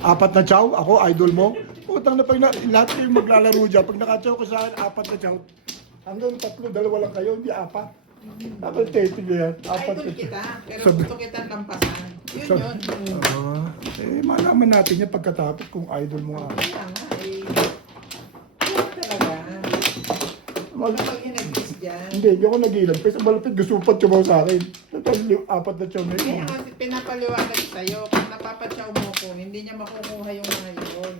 Apat na chow, ako, idol mo. Putang na pag lahat kayong maglalaro dyan, pag nakachow ko sa akin, apat na chow. Hanggang 3, 2 lang kayo, hindi 4. Dapat tete nyo yan. Apat Idol na kita, pero Sabi- gusto kitang lampasan. Yun Sabi- yun. Malaman natin yan pagkatapos kung idol mo nga. Kaya nga eh. Kaya talaga. Kapag yung nag-kiss dyan. Hindi ako nagilan. Pero sa malapit, gusto mo pa chumaw sa akin. Total, 4 na chow na Kaya yun. nga pinapaliwanag sa'yo, kung napapatsaw mo ko, hindi niya makukuha yung mga yun.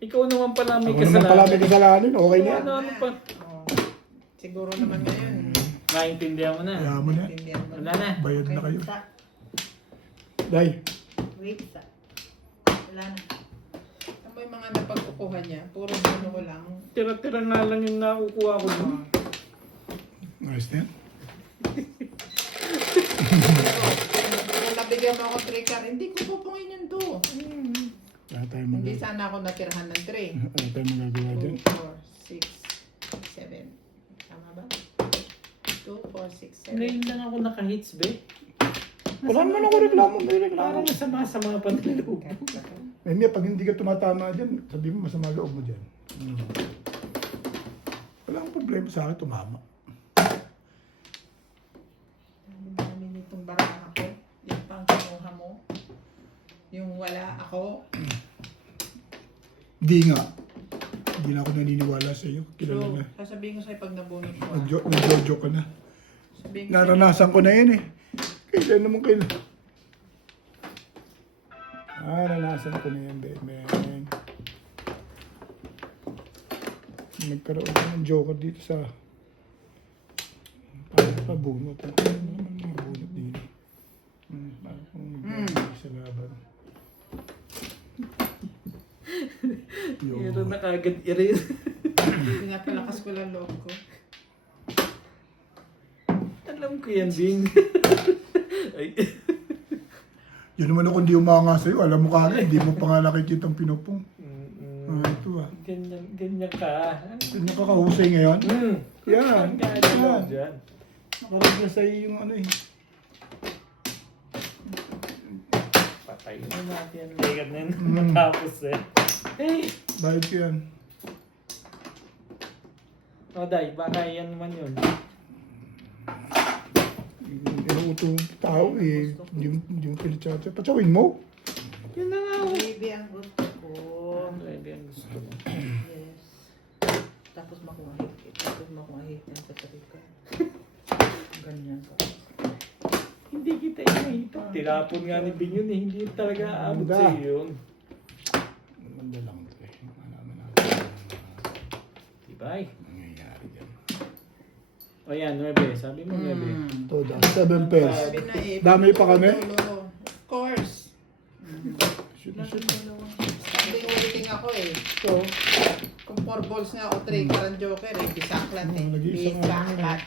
Ikaw naman pala may Ako naman pala may kasalanan. kasalanan, okay na yan. Ano pa? Oh, siguro naman ngayon. Naintindihan mo na. Kaya mo na. Naintindihan mo Wala na. Bayad na kayo. Sa, Day, wait sa. Wala na. Ano yung mga napagkukuha niya? Puro ano ko lang. Tira-tira na lang yung nakukuha ko doon. nice na yan. Kung nabigyan mo ako 3 car, hindi ko pupungin yun to. Wala tayo Hindi magagawa. sana ako natirhan ng 3. Wala tayo magagawa dyan. 2, 4, 6, 7. Tama ba? 2, 4, 6, 7. Ngayon lang ako naka-hits, be. Wala naman ako reklamo, may reklamo. Parang masama sa mga panloob. Hindi, pag hindi ka tumatama dyan, sabi mo masama loob mo dyan. Wala akong problema sa akin, tumama. Dami nitong barang ako. Yung pang kinuha mo. Yung wala ako. Hindi nga. Hindi na ako naniniwala sa iyo. Kilala So, na. sasabihin ko sa'yo pag nabunot ko. Nag-jojo ka na. Sabihin ko sa'yo. Naranasan ko na yan eh. Kailan naman kailan. Naranasan ko na yan, baby. Nagkaroon ko ng joker dito sa parang pabunot. Ano naman yung bunot dito? Parang kung sa laban. Pero nakagad i-rin. Pinapalakas ko lang loob ko. Alam ko yan, Bing. Ay, Yun naman ako hindi umanga sa'yo. Alam mo kagad, hindi mo pa nga nakikita ang pinupong. Ito ah. ganyan ka. Ganyan ka kahusay ngayon? Yan. Ang gano'n Yan. dyan. Nakarag na sa'yo yung ano eh. Patay na natin. Legat na yun. Matapos eh. Hey! Bayad ko yan. O, Day, baka yan naman yun. Inuutong tao eh. Yung pilichate. Patsawin mo. Yun na nga ako. Baby ang gusto ko. Pwede ang gusto mo. Yes. Tapos makuha hit. Tapos makuha hit yan sa tabi ka. Ganyan ka. Hindi kita inahipa. Tinapon nga ni Bing yun eh. Hindi talaga aabot Ganda. sa'yo yun. Maganda lang ito eh. Malaman natin Dibay. ang nangyayari dyan. O yan, 9. Sabi mo 9. Todo. 7 pairs. Sabi na eh. Dami pa kami? Of course. Shoot na shoot. Standing waiting ako eh. So, Kung 4 balls nga o 3 karang joker eh. Bisaklat eh. Nag-iisa nga. Bisaklat.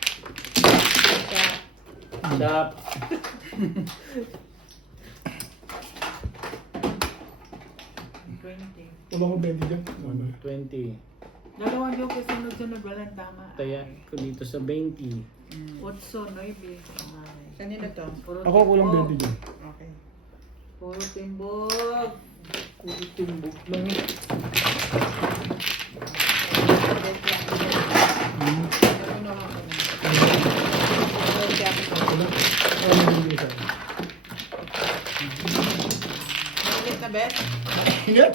Stop. wala ko 20 dyan. 20. Dalawang joke sunod-sunod walang tama. Tayan ko dito sa 20. Otso, 9. Kanina to. Ako kulang 20 dyan. Okay. Puro timbog. Timbuk lang. Marunong ako na. Okay, ako. Wala. Wala na bibigay sa akin. Mainit na, Bet? Ingat!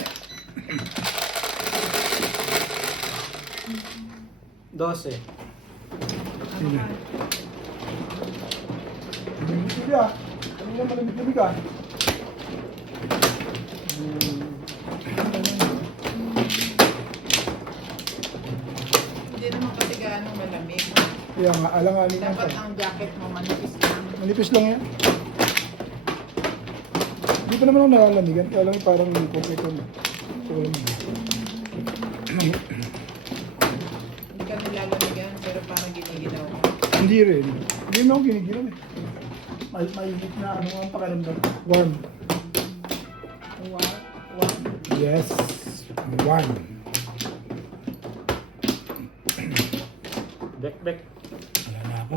12. Sino? Malamig ah. Ano na malamig ah? Hindi naman kasi gaano malamig. Kaya nga, alanganin lang Dapat tayo. ang jacket mo manipis lang. Manipis lang yan. Hindi pa naman ako nalalamigan. Kaya lang parang lipot ito na. So, wala mo. Hindi ka nilalamigan, pero parang giniginaw mo. Hindi rin. Hindi mo ako ginigilan eh. Mainit na ano ang pakiramdam. Warm. Wow. Wow. Yes. Warm. Bek. Wala na ako.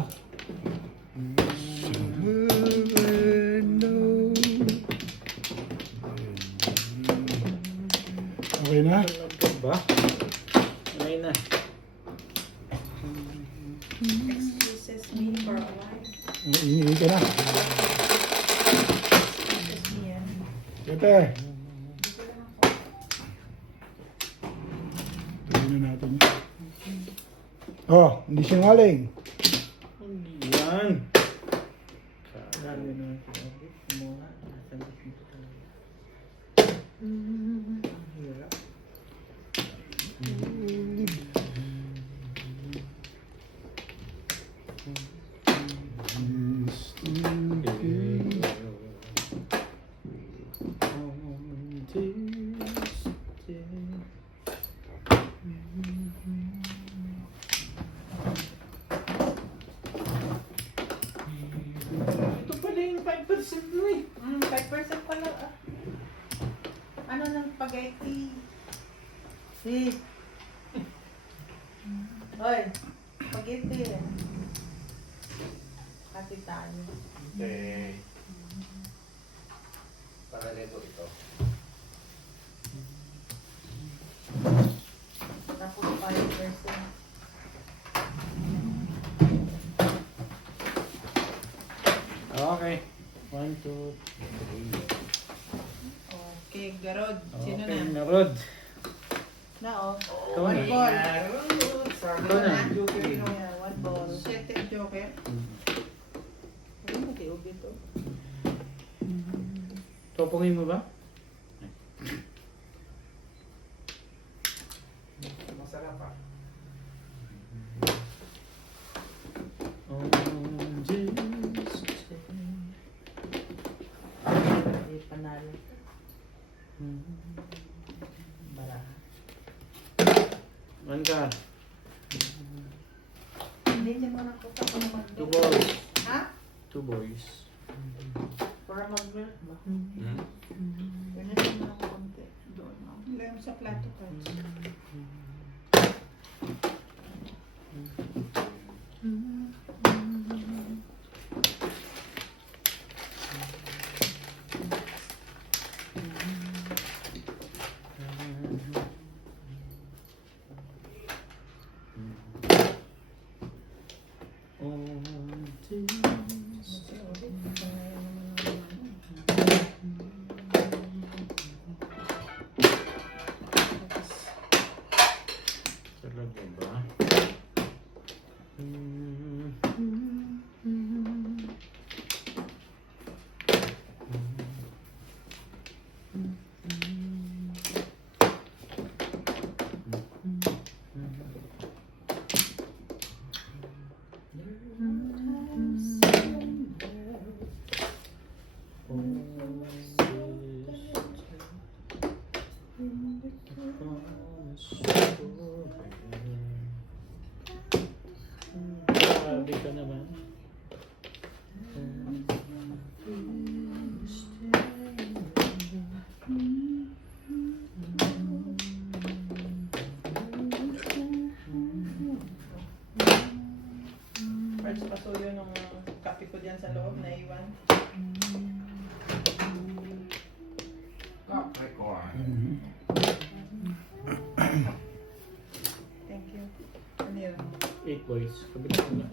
Okay na? Tulog ka ba? Okay na. Excuses me for a while. Inihi ka na. Excuse me yan. Tete. Tuloy na natin yun. Oh, hindi sinungaling. Hindi yan. Sabi naman sinabi. Kumuha. Nasagot dito talaga. Ang hirap. Ito pala yung 5% mo eh. 5% pala. Ano ng spaghetti? Si. Hoy, spaghetti. Kasi tayo. Okay. Paralelo ito. Tapos 5%. Okay. 1, 2, 3. Okay, Garod. Sino Okay, na? Narod. Na oh. Ikaw One na. ball. Ikaw na. Yeah, one ball. Sete Joker. Ano ba kayo dito? Topongin mo ba? Masarap pa. Hindi panalo. Baraha. One card. Hindi niya mo nakuha kung mag 2 boys. Ha? 2 boys. Para mag-birth ba? Hmm? Ganyan naman ako konti. Doon. Lem sa plato cards. Talaga ba? Grabe ka naman. First pasuyo ng kape ko dyan sa loob na iwan. Thank you. Ano yun? 8 boys. Kabila ko na.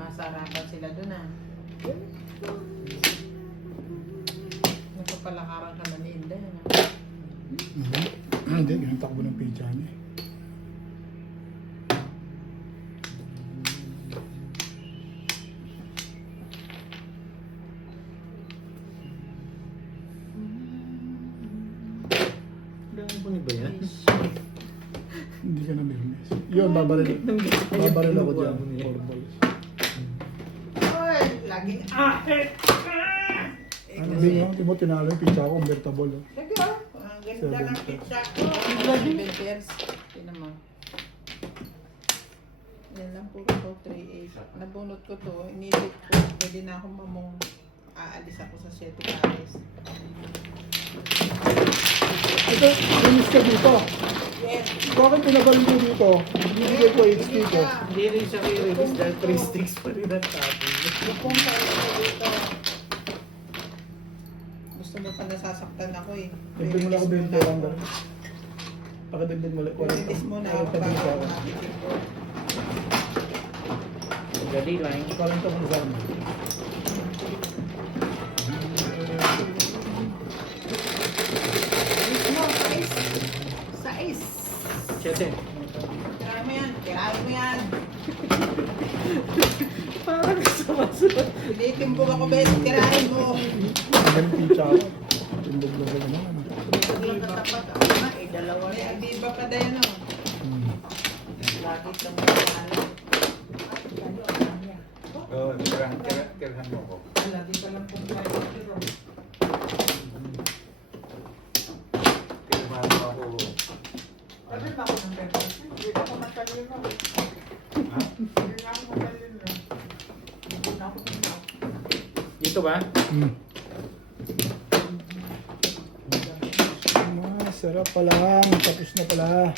Masarapan sila dun ah. Napapalakaran ka na ni Inday. Ano? Hindi, ganun takbo ng pizza niya. Kailangan ba ni ba yan? Hindi ka na nervous. Yun, babaril ako dyan. 4 balls. Oy, laging ahit ka! Ano din yung, di mo tinalo yung pizza ko, convertible. Oh. Sige ah. Ang ganda ng 7 pizza ko. 7 pesos. Tingnan mo. Yan lang puro to, 3.8. Nabunot ko to. Inisip ko, pwede na akong mamong aalis ako sa 7 pares. Ito, linis ka dito. Yes. Bakit pinagaling ko dito? Bibigay ko HP ko. Hindi rin siya i-release dahil 3 sticks pa rin ang tapon. Kung saan ako dito. Gusto mo pa nasasaktan ako eh. Dagdag mo lang ako 20 lang. Pakadagdag mo lang. Release mo na ako bago makikip ko. Gali lang. Parang ito kung saan. Release mo, sais. Sais. 7. Tirahin mo yan. Tirahin mo yan. Parang sama-sama. Tinitimbog ako, Bet. Tirahin mo. Magaling pizza ko. Tindog na gano'n naman. Lang katapat ako na eh, dalawa May na. abiba pa tayo, no? Lagi kang mahalo. Oo, tirahan mo ko. Lagi pa lang kung kaya. Tirahan mo ako. Sabi ba ako ng pera? Hindi ako matalino. Hindi na ako matalino. Hindi na ako matalino. Dito ba? Sarap pala. Tapos na pala.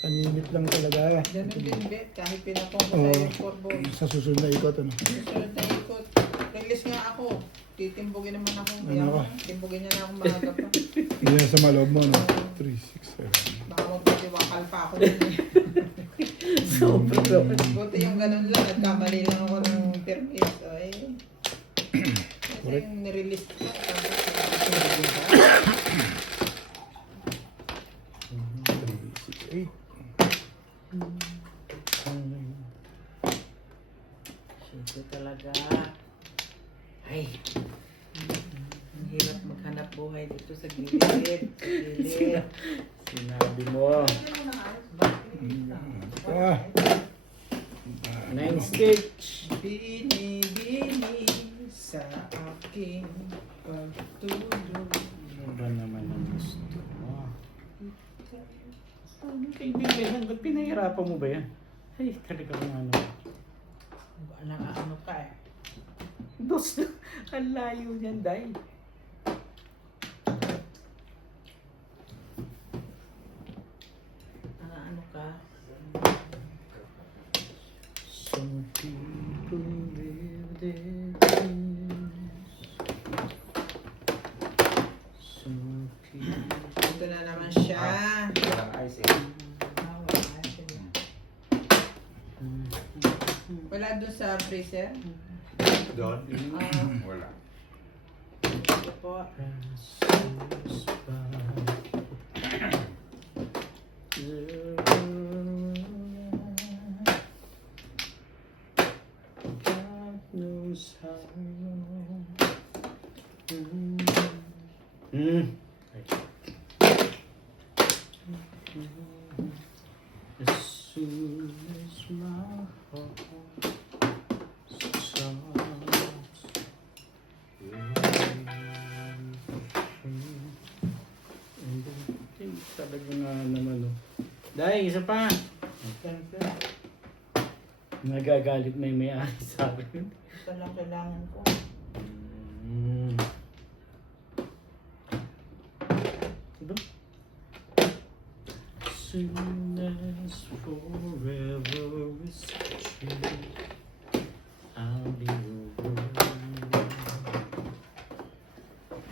Paninit lang talaga. Ganun din, Bet. Kahit pinapong ko Oo. sa'yo yung corbo. Sa susunod na ikot, ano? Sunod na ikot. Release nga ako. Titimbugin naman ako. Ano Kaya ka? timbugin niya na ako maaga pa. Hindi na sa maloob mo, no? 3, 6, 7. Baka magpatiwakal pa ako dun eh. Sobra. Buti yung ganun lang. Nagkamali lang ako ng permis. O eh. Kasi yung nirelease ko. Siyempre talaga. Ay. Ang hirap maghanap buhay dito sa gilid. Sa gilid. Sinabi mo. Ah, 9 stitch. Bini-bini sa aking pagtulog. Sobra naman ang gusto mo. Ang kaibigan, hanggang pinahirapan mo ba yan? Ay, talaga kung ano. Ano ka eh. Dos na. Ang layo niyan, Day. Ano ka. Some people live their dreams. Some people... Ito na naman siya. Walang ice eh. Wala siya. Wala doon sa freezer? Doon? Ah. Wala. Ito po. Passes by. God knows how. As soon as my heart stops. Talaga nga naman, oh. Dahil, isa pa. Nagagalit na yung may-ari sa akin. Ito lang kailangan ko. Diba? Soon as forever is true, I'll be over.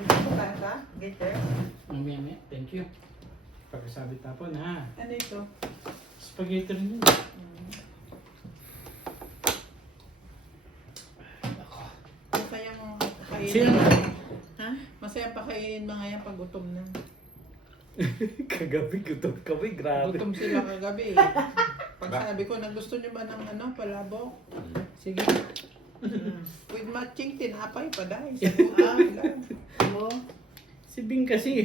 Kumain ka? Gator? Mamaya, thank you. Pagkasabi tapon, ha? Ano ito? Spaghetti rin yun. Masaya mo kainin. Sino? Ha? Masaya pa kainin mga yan pag gutom na. Kagabi, gutom kami, grabe. Gutom sila kagabi eh. Pag sabi ko na gusto niyo ba ng palabok? Sige. With matching tinapay pa dahil. Sa gutom lang. Oo. Si Bing kasi.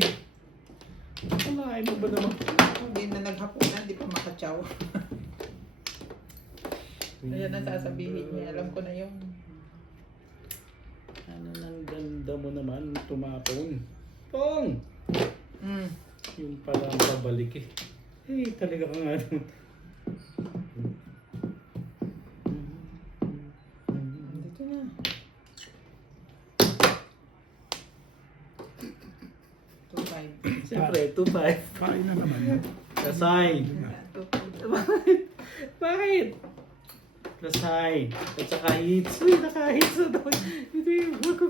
Kumain mo ba naman? Hindi na naghapunan, di pa makatsaw. Ayan ang sasabihin niya. Alam ko na yung Ano ng ganda Alam mo naman, tumapon. Pong! Mm. Yung pala ang pabalik eh. Eh, talaga ka nga naman. Dito na. Two five. Siyempre, 2-5. Kain na naman yan. Kasay. Two five. Bakit? Kasay. At saka hits. Uy, naka-hits na daw. Hindi, wag ko.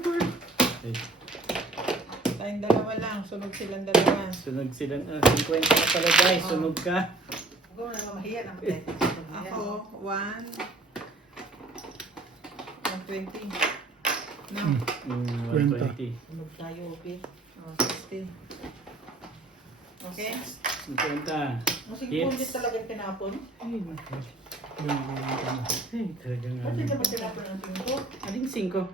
Tayong dalawa lang. Sunog silang dalawa. Sunog sila. 50 na pala guys. Sunog ka. Huwag mo na mamahiya ng pwede. Ako, 120. No, 120. Sunog tayo, okay? 60. Okay? 50. Musik Yes. po hindi talaga tinapon. Ay, naku. Ay, talaga nga. Ba't hindi ba tinapon ang 5? Aling 5?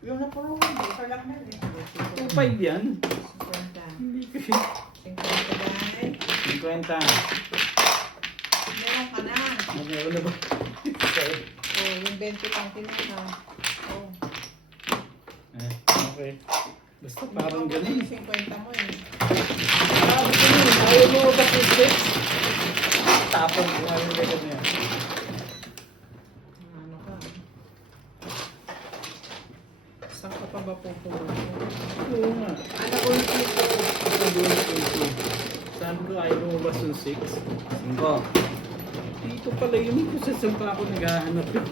Yung napuro, hindi ka lang na eh. 2-5 yan. 50. Hindi ko 50 guys. 50. Meron ka na. Meron na ba? Oh, yung 20 pang kinuha. Oh. Okay. Basta parang ganun. Yung 50 mo eh. Parang ganun. Ayaw mo ba suslit? Tapon ko nga yung ganun yan. Ano ka? Saan ka pa ba pupulo? Oo nga. Ano ko yung tipo? Sabi ko ayaw mo ba yung 6? 5. Dito pala yun kung sa saan pa ako naghahanap yun.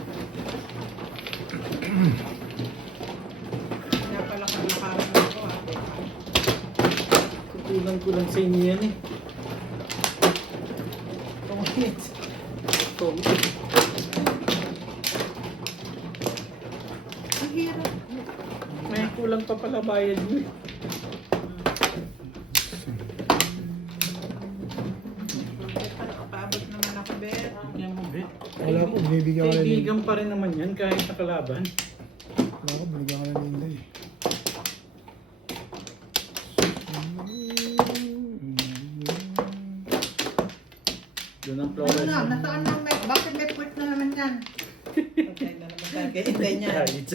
Pinapalakad na karan ako ah. Kukulang ko lang sa inyo yan eh. Tungit. Ang hirap. May kulang pa pala bayad mo eh. Paabot naman ako, Bet. Yan mo, Bet. Wala po, binibigyan ko na ni... Kaibigan pa rin naman yan kahit nakalaban. Wala ko, binibigyan ko na ni Inday. Doon ang Ano flowers. na, nasaan na may, bakit may puwit na naman yan? Okay na naman tayo. Kaya hintay niya. Kahit.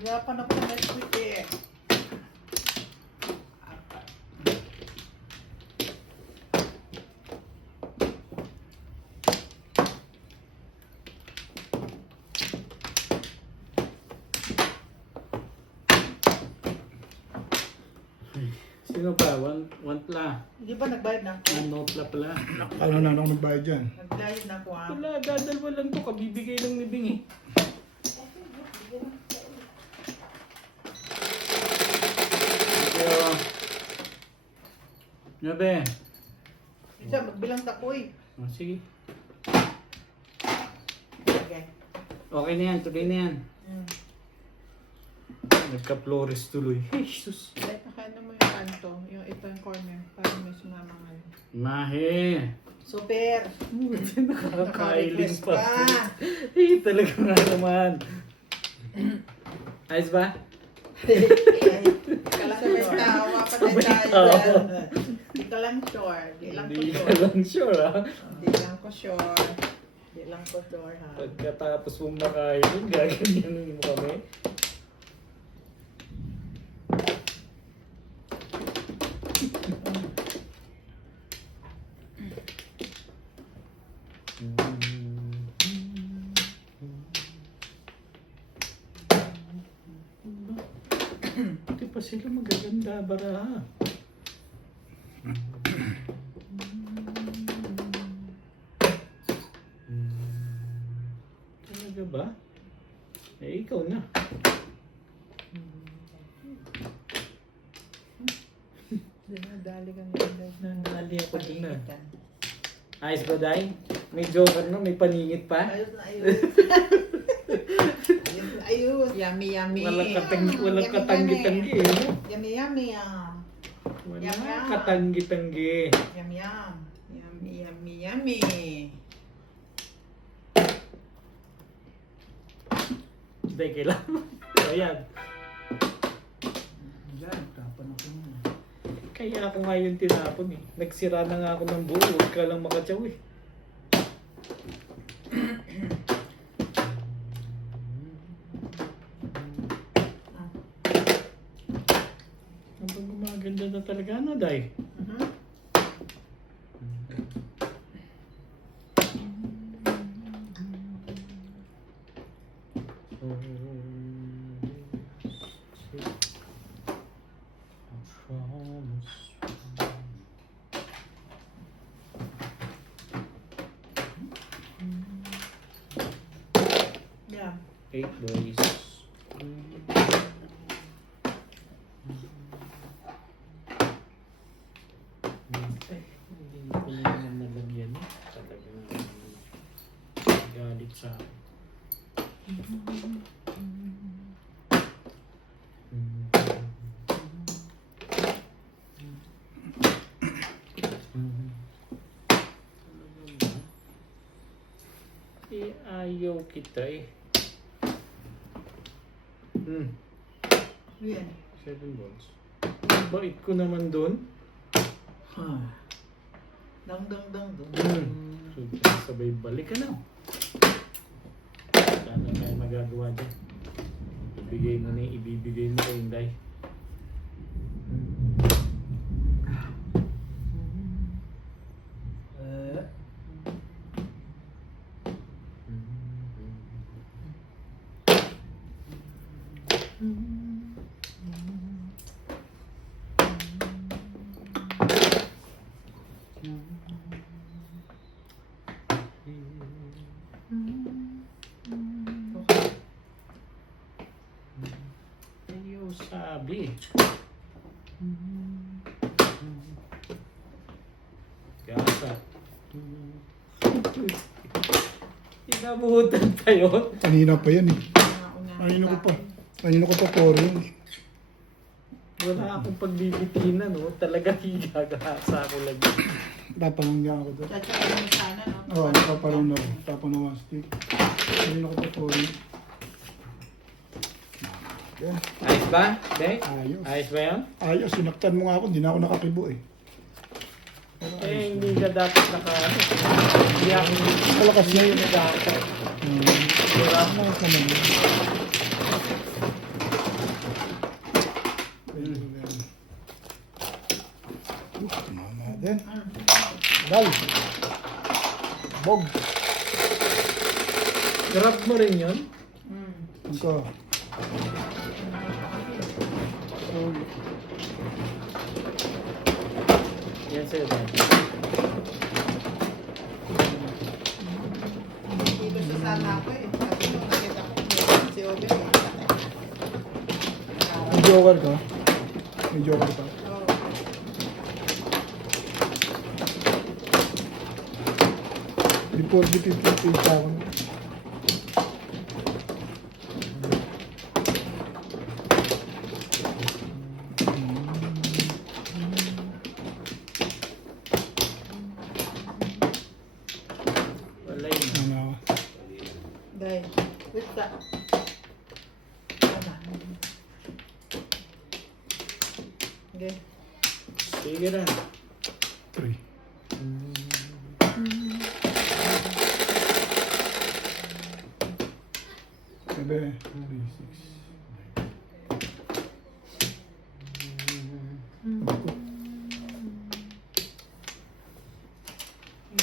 Wala pa na po may puwit eh. Sino pa? One pla. Di ba nagbayad na ako? One note pala. Ano na ako nagbayad dyan? Nagbayad na ako ah. Wala, dadalwa lang to. Kabibigay lang ni Bing eh. Pero... Nabe. Isa, magbilang takoy. Oh, sige. Okay. Okay na yan. Tuloy na yan. Mm. Nagka-flores tuloy. Hey, sus. Bet, nakaano mo yung kanto. Yung ito yung corner. Para may sumamangal. Mahe. Super. Nakakailing Naka-request pa. pa. Eh, talaga nga naman. Ayos ba? Sabay tawa pa Sabay tayo. tawa. Di ka lang sure. Di lang ko Hindi ka sure. lang sure ha. Hindi lang ko sure. Di lang ko sure ha. Pagkatapos mong makain, gaganyanin mo kami. Hindi pa sila magaganda, bara. Talaga ba? Eh, ikaw na. Dinadali ka nila. Nandali ako din na. Ayos ba, Day? May joker no? May paningit pa? Ayos na ayos. Ayos na ayos. Yummy, yummy. Walang katanggi-tanggi eh. No? Yummy yummy ah. Wala Yum, yum. katanggi-tanggi. Yum yum. Yummy, yummy, yummy. Day, kailangan. Ayan. Diyan, tapan ako na. Kaya ako nga yung tinapon eh. Nagsira na nga ako ng buo. Huwag ka lang makatsaw eh. Ganda na talaga na, Day. Mhm. Yeah. 8 boys. Hindi ko na naman nalagyan. Talagang galit sa akin. Eh, ayaw kita eh. Yan. 7 balls. Ang bait ko naman doon. Dang dang dang dang. So, sabay balik ka na. Wala na tayo magagawa dyan. Ibigay mo na yung ibibigay mo kay Inday. Ayaw sabi. Kasa. Inabutan pa yun. Kanina pa yan eh. Una-una Kanina ko pa. natin. Kanina ko pa 4 yun eh. Wala akong pagbibitinan, no? Talagang higagahasa ako lang. Tapanong ako doon. Tsatsakin mo sana, no? Oo, nakaparoon ako. Tapon na 1 stick. Kanina ko pa 4 yun. Yeah. Ayos ba? Dek? Ayos. Ayos ba yan? Ayos, sinaktan mo nga ako. Hindi na ako nakakibo eh. Pero Eh, ayos. hindi ka dapat hindi ako Malakas na yun. dapat. Wala na ako naman yun. Tingnan natin. Dal. Bog. Grab mo rin yun? Ito. Yan sa'yo, Dek. Dito sa sana ako eh. Kasi nung nakita ko, si Obi. May joker ka? May joker ka? Oo. Before the 50 page ako. Wala yun. Ano ako? Dahil. Wait ka. Tama. Okay. Sige na. 3. Sabi, 3, 6.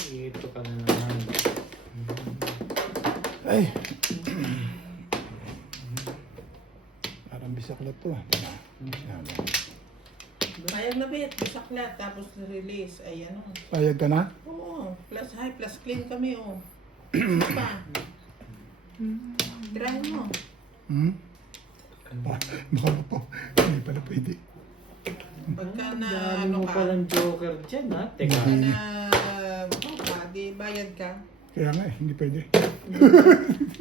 Ito ka na naman. Ay! Parang bisaklat to ah. Payag na bit. Bisaklat. Tapos release. Ay ano. Payag ka na? Oo. Plus high. Plus clean kami oh. Ano pa? Try mo. Hmm? Baka po. Hindi pala pwede. Pagka na Dami ano mo ka. palang joker dyan, ha? Teka. Pagka na di bayad ka. Kaya nga eh, hindi pwede.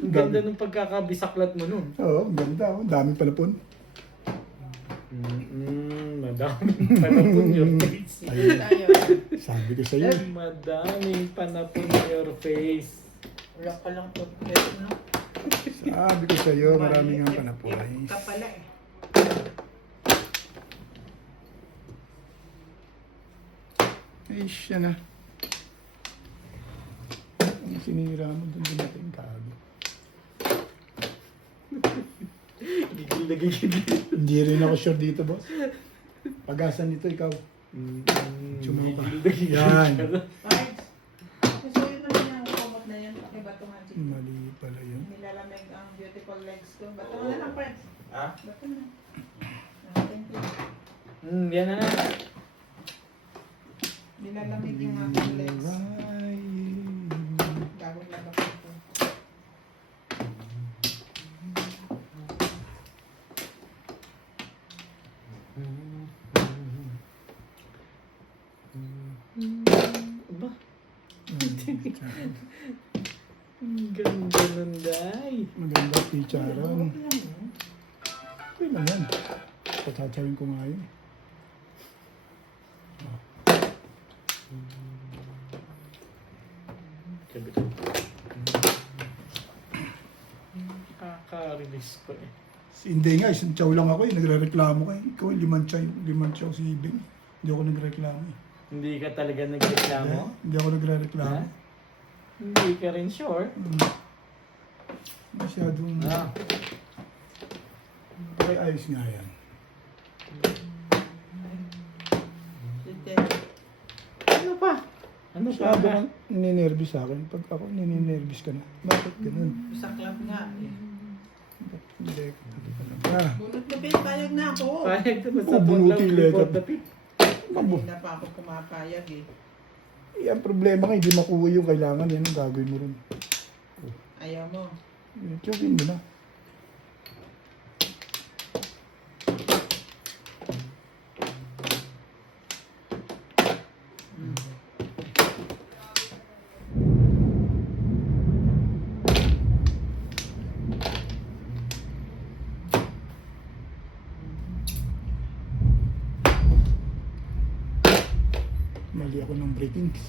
Ang ganda ng pagkakabisaklat mo nun. Oo, ang ganda. Oh. Ang dami pala po. Madaming panapon your face. Ayun. Tayo. Sabi ko sa iyo. Madaming panapon your face. Wala pa lang progress, no? Sabi ko sa iyo, maraming ang panapuhay. Ka pala eh. Ay, siya na. Ang sinira mo doon din natin kago. Gigil na gigil. Hindi rin ako sure dito, boss. Pag-asa nito, ikaw. Sumama ka. Yan. Yan. Right? Susuyin mo na yung kumot na yan. Okay, bato nga. Chick. Mali pala yun. Nilalamig ang beautiful legs ko. Bato mo na lang, friends. Ha? Bato mo na. Ah, thank you. Yan na. Nilalamig yung aking legs. Gagawin lang ako ito. Aba, ang ganda ng day. Maganda picturean. Okay lang yan. Patatawin ko nga yun. Kaka-release ko eh. Hindi nga, isang chow lang ako eh. Nagre-reklamo ka eh. Ikaw, limang chow si Ibing. Hindi ako nagre-reklamo eh. Hindi ka talaga nagreklamo? Hindi ako nagre-reklamo. Ha? Hindi ka rin sure? Masyadong... Ah. Okay, ayos nga yan. Sige. Ano pa? Ano pa? Masyado kang ninenervous sa akin. Pag ako ninenervous ka na. Bakit ganun? Sa club nga. Hindi ka na ba? Bunot na pin, payag na ako. Payag na Oh, bunuti letter. Kanina pa ako pumapayag eh. Eh, ang problema nga, hindi makuha yung kailangan. Yan ang gagawin mo rin. Ayaw mo. Chokin mo na. Mali ako ng breakings.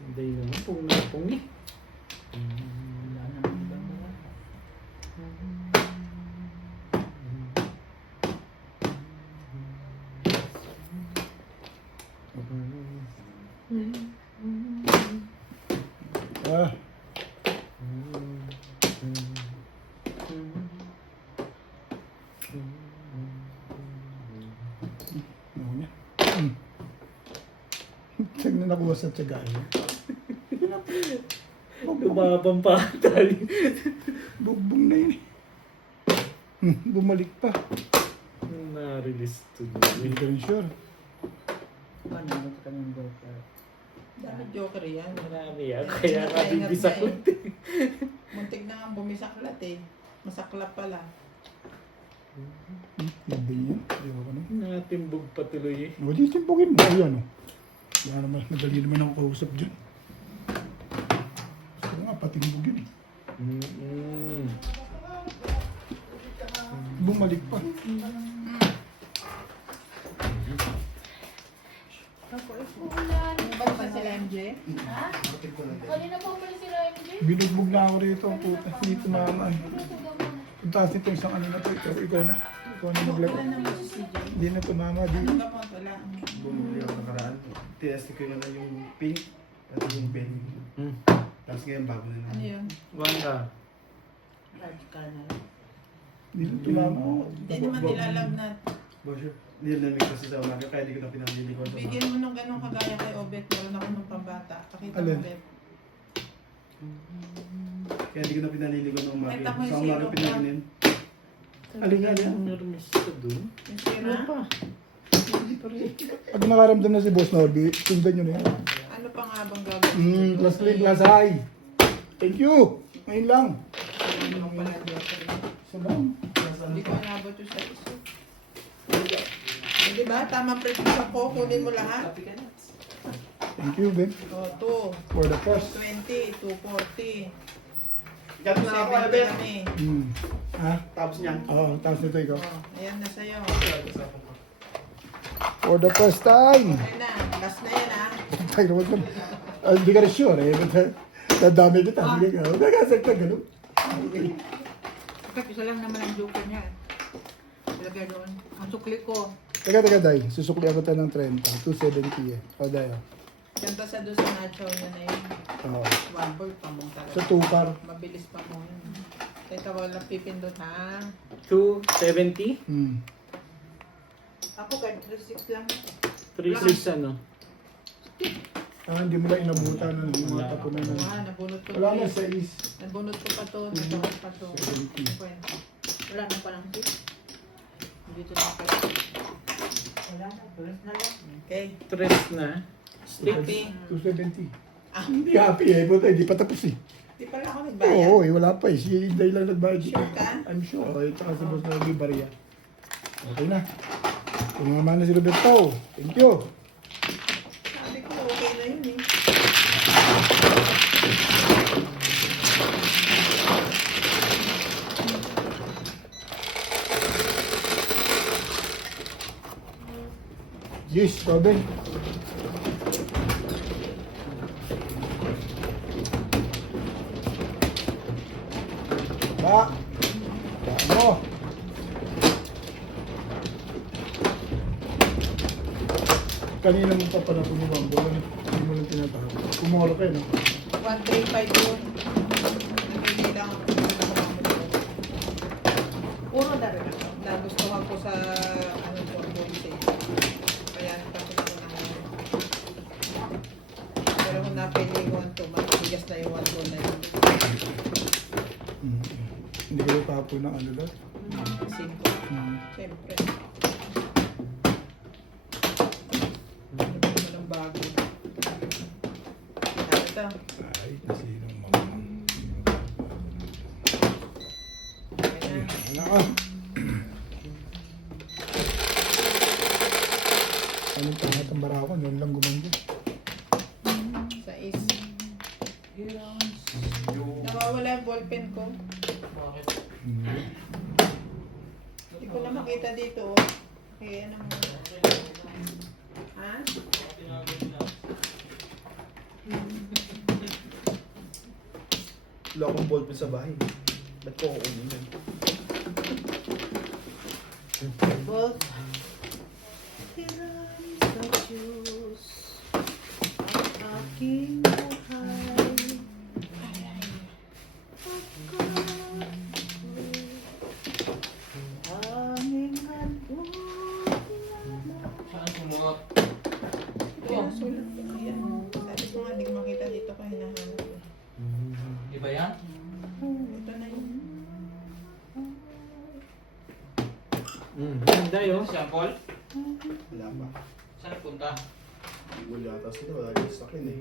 Hindi naman, pungi. Wala naman ibang mga. Ah, ano niya? Tag na nakuha sa tiyaga niya. Lumabang pa tayo. Bugbong na yun eh. Bumalik pa. Na-release to Hindi ka rin sure. Ano ka ng joker? Dahil joker yan. Marami yan. Kaya nabibis ako. Muntik na nga bumisaklat eh. Masaklap pala. Labi niya. Ayaw ko na. Natimbog pa tuloy eh. Wali simpugin mo. Ayan o. Wala naman. Madali naman ako kausap dyan. Gusto ko nga patimbog yun eh. Bumalik pa. Balik pa sila MJ? Kanina pa pala sila MJ. Binugbog na ako rito. Puta. Hindi tumama eh. Ang taas nito isang ano na to. Ikaw na. Ikaw na maglaro. Wala naman si CJ. Hindi na tumama. Di. Ano ka mo? Wala. Bumili ako nakaraan. Tinesti ko na yung pink at yung pen. Tapos ngayon bago na Ano naman. yun? Wanda. Large canal. Hindi na tumama. Hindi naman nilalagnat. Bosyo, nilamig kasi sa umaga kaya di ko na pinamili ko. Bigyan mo nung ganong kagaya kay Obet. Meron ako nung pambata. Pakita mo Alin? Obet. Kaya di ko na pinaliligo ng umaga. Kahit ako Sa yung umaga zero pinalinin. Alin nga yan? Nirmiss ko dun. Yung sira? Ano pa? Pag nakaramdam na si Boss Norby, sundan nyo na yan. Ano pa nga bang gagawin? Class 3, class high. Thank you. Ngayon lang. Ano pala joker? Salam. Hindi ko inabot yung sa iso. Di ba? Tamang practice ako. Kunin mo lahat. Thank you, Ben. O, 2. For the first. 20, 240. Gat na ako, 70 Albert. kami. Ha? Tapos niya. Oo, tapos nito ikaw. Oh, ayan na sa'yo. For the first time. Okay na. Last na yan ha. Tayo naman ko. Hindi ka rin sure eh. Nadami kita. Hindi ka. Huwag ka sakta, gano'n. Kasi isa lang naman ang joker niya. Ilagay doon. Ang sukli ko. Teka, Day. Susukli ako tayo ng 30. 270 eh. O, Day. Ganda sa doon sa nacho niya na yun. Oh. One ball pa mong talaga. Sa tukar. Mabilis pa mo yun. Teka, walang pipindot ha. 270? Ako kahit 3-6 lang. 36 ano? Hindi mo lang inabutan ng mga tapunan ng... Ah, nabunot ko. Wala na, to. 6. Nabunot ko pa to. Nabunot pa to. 70. Kwenta. Wala na palang 6. Dito na kayo. Wala na, 3 na lang. Okay. 3 na. Happy. 270. Ah. Hindi happy eh. Buta, hindi pa tapos eh. Di pala ako nagbayad. Oo, wala pa eh. Si Inday lang nagbayad. Sure ka? I'm sure. Okay, tsaka sa boss na Gibaria. Okay na. Tumama na si Roberto. Thank you. Sabi ko, okay na yun eh. Yes, Robin. Ba. Ano? Kanina mo pa pala kumuha. Hindi mo lang tinatawag. Kumura kayo, no? 135 yun. Nabili lang ako. Puro na rin ako. Nagustuhan ko sa ano ko, Bonse. Kaya nagpapit ko na ngayon. Pero kung napili ko ito, matigas na yung 1 ball na yun. Hindi kayo tapo ng ano daw? 5. Siyempre. Ano mo ng bago? Ito. Ay, kasi nung mga... Ayan na. Ano ka? Anong pangat ang bara ko? Noon lang gumanda. Sa is. Nawawala yung ballpen ko. Hindi ko na makita dito. Kaya ano mo. Ha? Wala akong ballpen sa bahay. Ba't ko kukunin yan? Both. Tirang sa Diyos ang aking buhay. Aming handog. Kaya sulat ko. Ayan. Sabi ko nga, hindi ko makita dito ko hinahanap. Eh. Iba yan? Ito na yun. Ganda yun. Sample? Wala pa. Saan punta? Hindi yata sila. Wala din sa akin eh.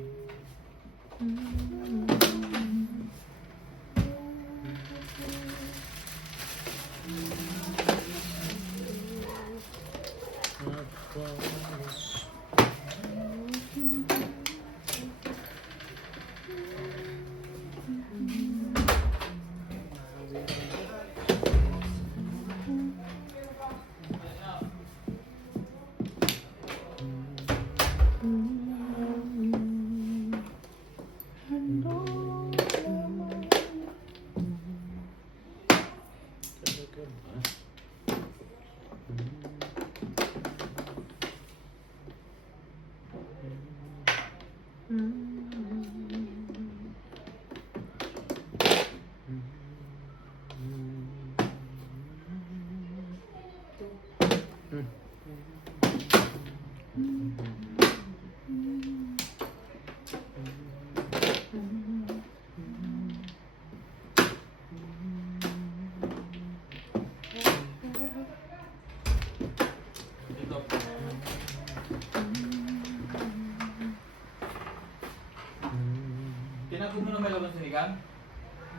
Tinagod mo na may laban sinigang?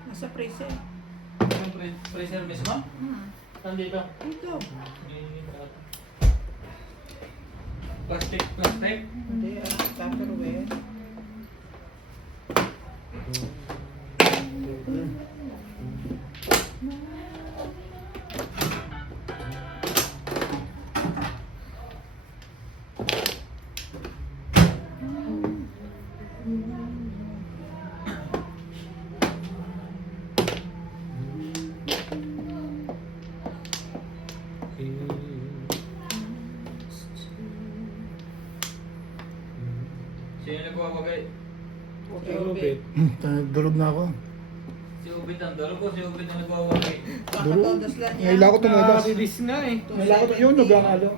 Nasa freezer. Yung freezer mismo? Nandito. Ito. Plastic. Hindi Tupperware. nagwawagay. Okay, Ubit. Durog na ako. Si Ubit ang dalo ko, si Ubit ang nagwawagay. Baka Durog. todos lang yan. Ngayon ako tumagas. Nakaka-release nga eh. Ngayon ako yun, nagangalo.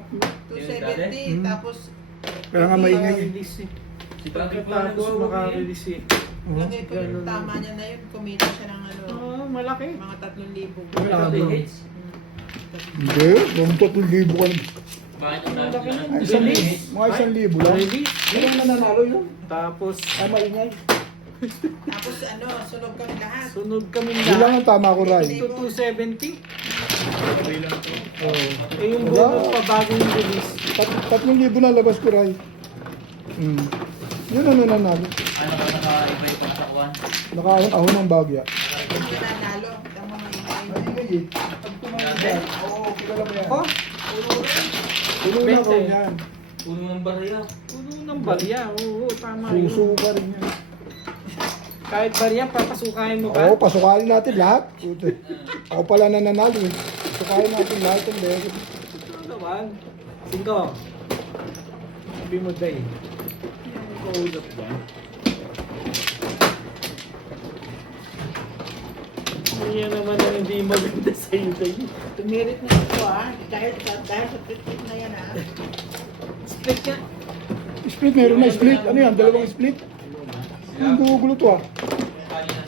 270, tapos Kaya nga maingay. Nakaka-release eh. Si Patrick po Pagkatapos nagwawagay. maka-release eh. lagay ko yung tama niya na yun. Kumita siya ng ano, Oo, malaki. mga 3,000. Wala, bro. Hits. Hindi, mga 3,000 ka. Bakit ang dami Malaki na? yun. Ay, 1,000. Mga 1,000 lang. Release. Hindi naman nanalo yun. Tapos, Ay, maingay. Tapos ano, sunog kami lahat. sunod kami Yun lang lahat. ang tama ko, Ray. To 270. Oo. Eh yung Wala. bonus pa bago yung release. 3,000 na labas ko, Ray. Yun ano nanalo. Ano ka naka-iba yung pagkakuan? Nakaahon-ahon ng bagya. Hindi nanalo. Ang mga ingay. Maingay eh. Pag kumain ka, oo, kilala mo yan. Ako, Puno na ko 20. yan. Puno ng barya. puno ng barya. Oo, tama yun. Suso ka rin yan. Kahit barya, papasukahin mo ba? Oo, pasukain natin lahat. Puti. Ako pala na nanalo eh. Pasukain natin lahat ng lego. Ano naman? 5. Sabi mo, Day. Hindi ko ulap dyan. Yan naman ang hindi maganda sa'yo, Day. Tumirit na ito dahil sa trip na yan Split ka. Split, meron na split. Ano yan? Dalawang split? Ano ba? Ang gugulo to ah.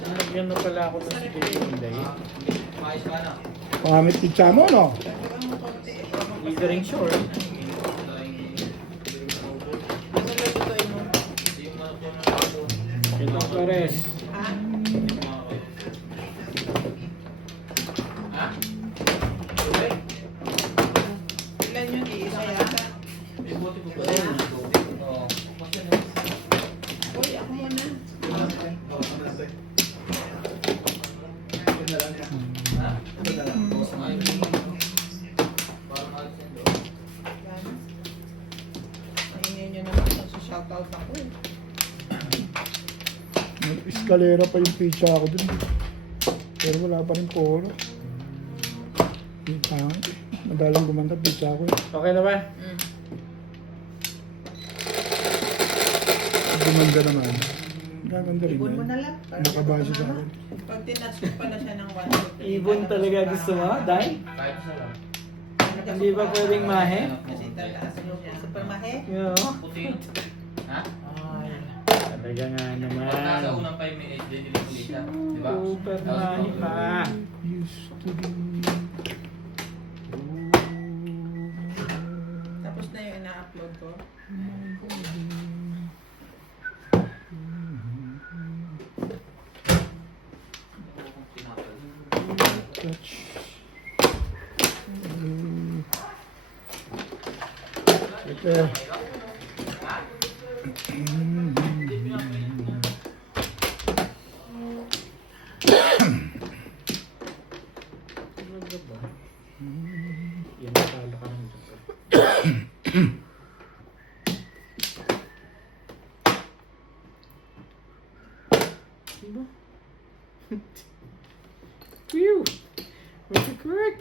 Nalagyan na pala ako ng split yung Day. Mais ka na. Pangamit pizza mo, no? Withering short. Ano lutuin mo? Ito, Flores. Ha? Ha? Okay. Ilan yun? Isa yata. May buti po Wala. Oo. Kasi Uy, ako muna. Ha? Parang ayos yan doon. Yan. Maingay nyo naman. Nagsa-shoutout ako. Eskalera pa yung pizza ako dun. Pero wala pa rin poro. Yung pangit. Madalang gumanda pizza ako. Okay na ba? Gumanda naman. Gaganda rin Ibon mo yan. na lang. para Nakabase hindi sa ko akin. Pag tinatch ko pala siya ng 1. Ibon talaga gusto mo, Day? Kahit isa lang. Hindi ba pwedeng mahe? Kasi tataas mo siya. Super mahe? Oo. Puti yun. Ha? Talaga nga Pag nasa naman. unang 5 minutes, didilig ulit siya. Di ba? Super Tapos mahi ito, pa. Used to be. Tapos na yung ina-upload ko. Touch. Ito. Talaga ba? Yan, nakala ka ng Diba? Phew! What's the crack?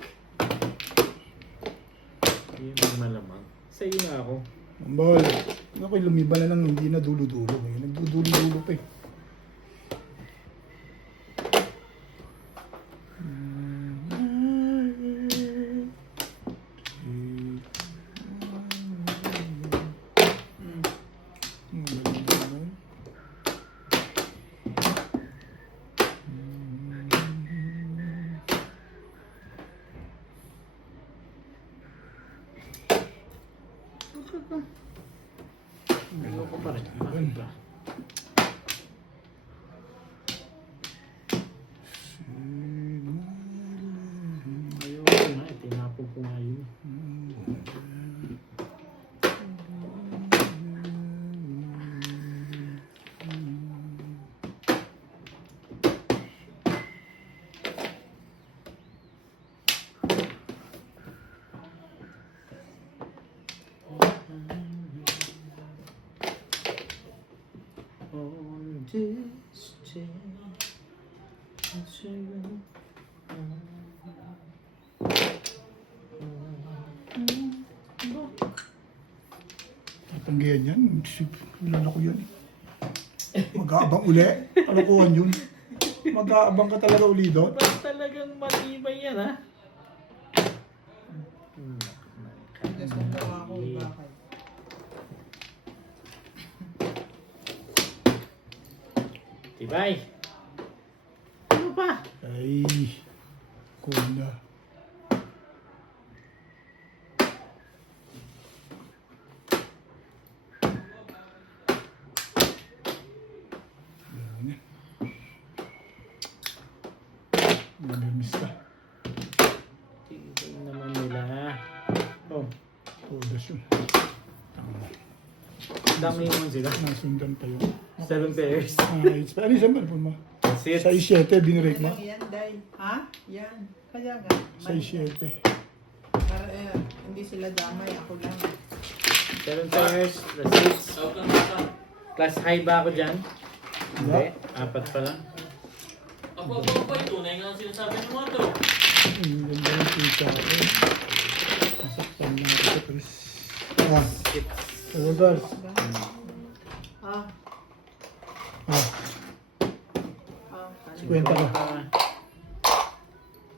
Yun ang malamang. Sa'yo na ako. Ambal. Ako lumiba na lang, hindi na dulo-dulo. Nagdudulo-dulo pa eh. Ayoko pa rin. Bakit ba? Ayoko nga. Tinapog ko nga yun. On this day, I'll see you. Tatanggihan yan. Lala ko yan. Mag-aabang uli? Kalokohan yun. Mag-aabang ka talaga uli doon? Ba't talagang matibay yan, ha? Kasi kung gawa ko, bakit? Tibay. Ano pa? Ay, kuna. Yan. Malimis ka. Tibay naman nila. Oh, Todas yun. dami naman sila. Nasundan pa yun. 7 pairs. Ano yung sambal po mo? Sit. 6-7, binrake mo? Ano yan, Day? Ha? Yan. Kaya nga. 6-7. Para hindi sila damay, ako lang. 7 pairs, plus 6. Out lang bata. Plus high ba ako dyan? Hindi. 4 pa lang. Ako, tunay nga ang sinasabi ng mga to. Ang ganda ng kita ko. Masaktan lang ito, Chris. Ah, 7 bars. Ah, Ah, ah. kwenta ka.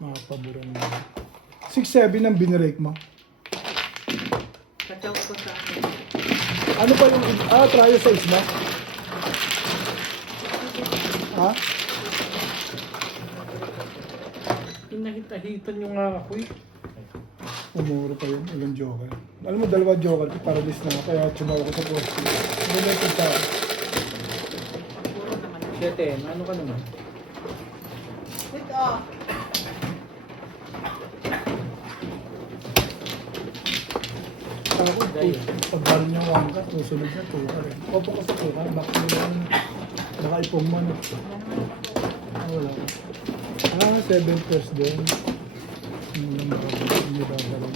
Makapaboran mo. 6-7 ang binrake mo. Kataw ko sa akin. Ano pa yung... trial size mo? Ha? Hinahita-hitan yung nga ako eh. Umuro pa yun. Ilang joker. Alam mo, 2 joker. Para list na. Kaya chumawa ko sa post. Ano na yung kita? 7, ano ka naman? Ito. Ako, Dahil. pag-baro niya wangka, susunod niya, tuka rin. Opo ko sa tuka, baka mo lang, baka ipong mo, no? Wala. 7 first din. Hindi lang baka, hindi babalo.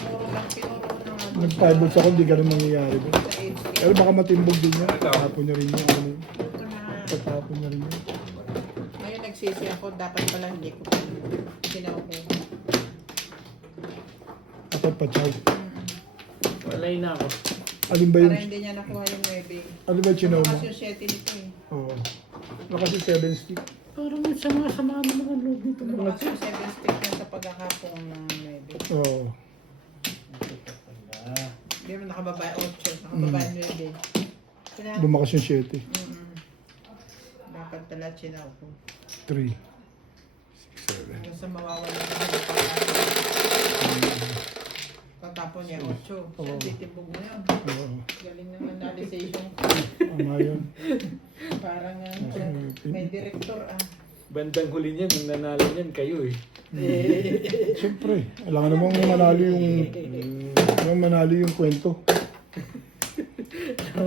Puro lang, pinuro ko na nga. Nag-fireballs ako, hindi ganun mangyayari doon. Sa age. Pero baka matimbog din yan. Tapon niya rin yun. Ano yun. Ito na. Tatapon niya rin yun. Ngayon nagsisi ako, dapat pala hindi ko. Ginawa ko. Dapat pa chow. Walay na ako. Alin ba Para yung, hindi niya nakuha yung 9. alin ba yung chinaw mo? Kasi yung 7 nito eh. Oo. Baka si 7 stick. Parang yung sama-sama ng mga loob dito mga Bukas yung 7 stick na sa pagkakapong ng 9. Oo. Hindi mo nakababa 8, nakababa 9. Kailangan. Bumakas yung 7. Dapat pala chinaw ko. 3. 6, 7. Hanggang sa mawawala na patapon niya 8. Siya titibog mo yun. Oo. Galing ng analyzation. Tama yun. Parang may director ah. Bandang huli niyan, nung nanalo niyan, kayo eh. Siyempre, alam namang manalo yung kwento.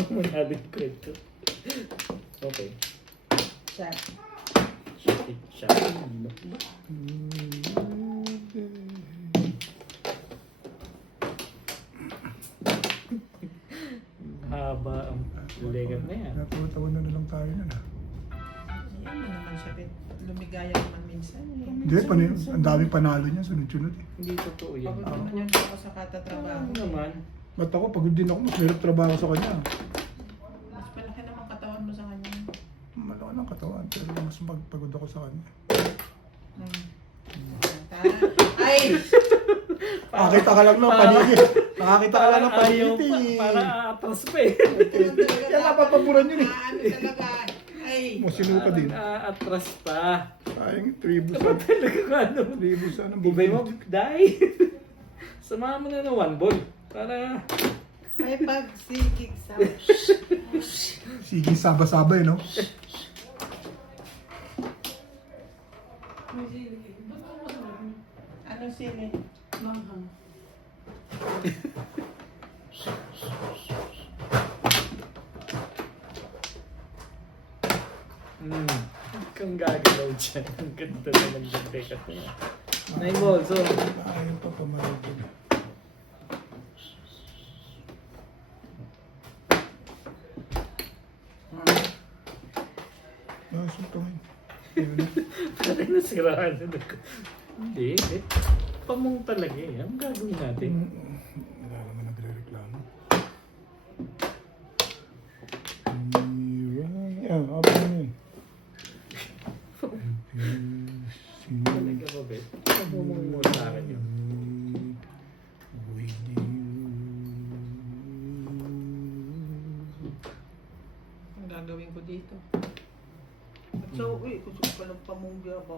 Manalo yung kwento. Okay. Siya. Siya. Haba ang legat na yan. Natatawa na lang tayo na. Yan mo naman siya. Lumigaya naman minsan eh. Hindi, ang daming panalo niya, sunod-sunod eh. Hindi totoo yan. Pagod naman yan ako sa katatrabaho. Ano naman? Ba't ako, pagod din ako, mas hirap trabaho sa kanya. Mas malaki naman katawan mo sa kanya. Malaki ng katawan, pero mas pagod ako sa kanya. Ay! Nakakita ka lang ng panigid. Nakakita ka lang ng Ayaw panigid pa, eh. para atras pa eh. Kaya napapaburan yun eh. Ano talaga? Ay! Musino ka din. Atras pa. Ayong tribus. Talaga ka ano. Tribus ano. Ibay mo, die. Samahan mo na ng 1 ball. Para... May pagsigig sa... Sige, saba-saba eh, no? Ano sili? Manghang. Kang gagalaw dyan. Ang ganda na lang yung teka ko. 9 balls, so... Ayaw pa pamaragin. Suntuhin. Parang nasiraan na ako. Hindi. Pamong talaga eh. Ang gagawin natin. Wala naman ang So, uy, gusto ko pa ng pamungga ba?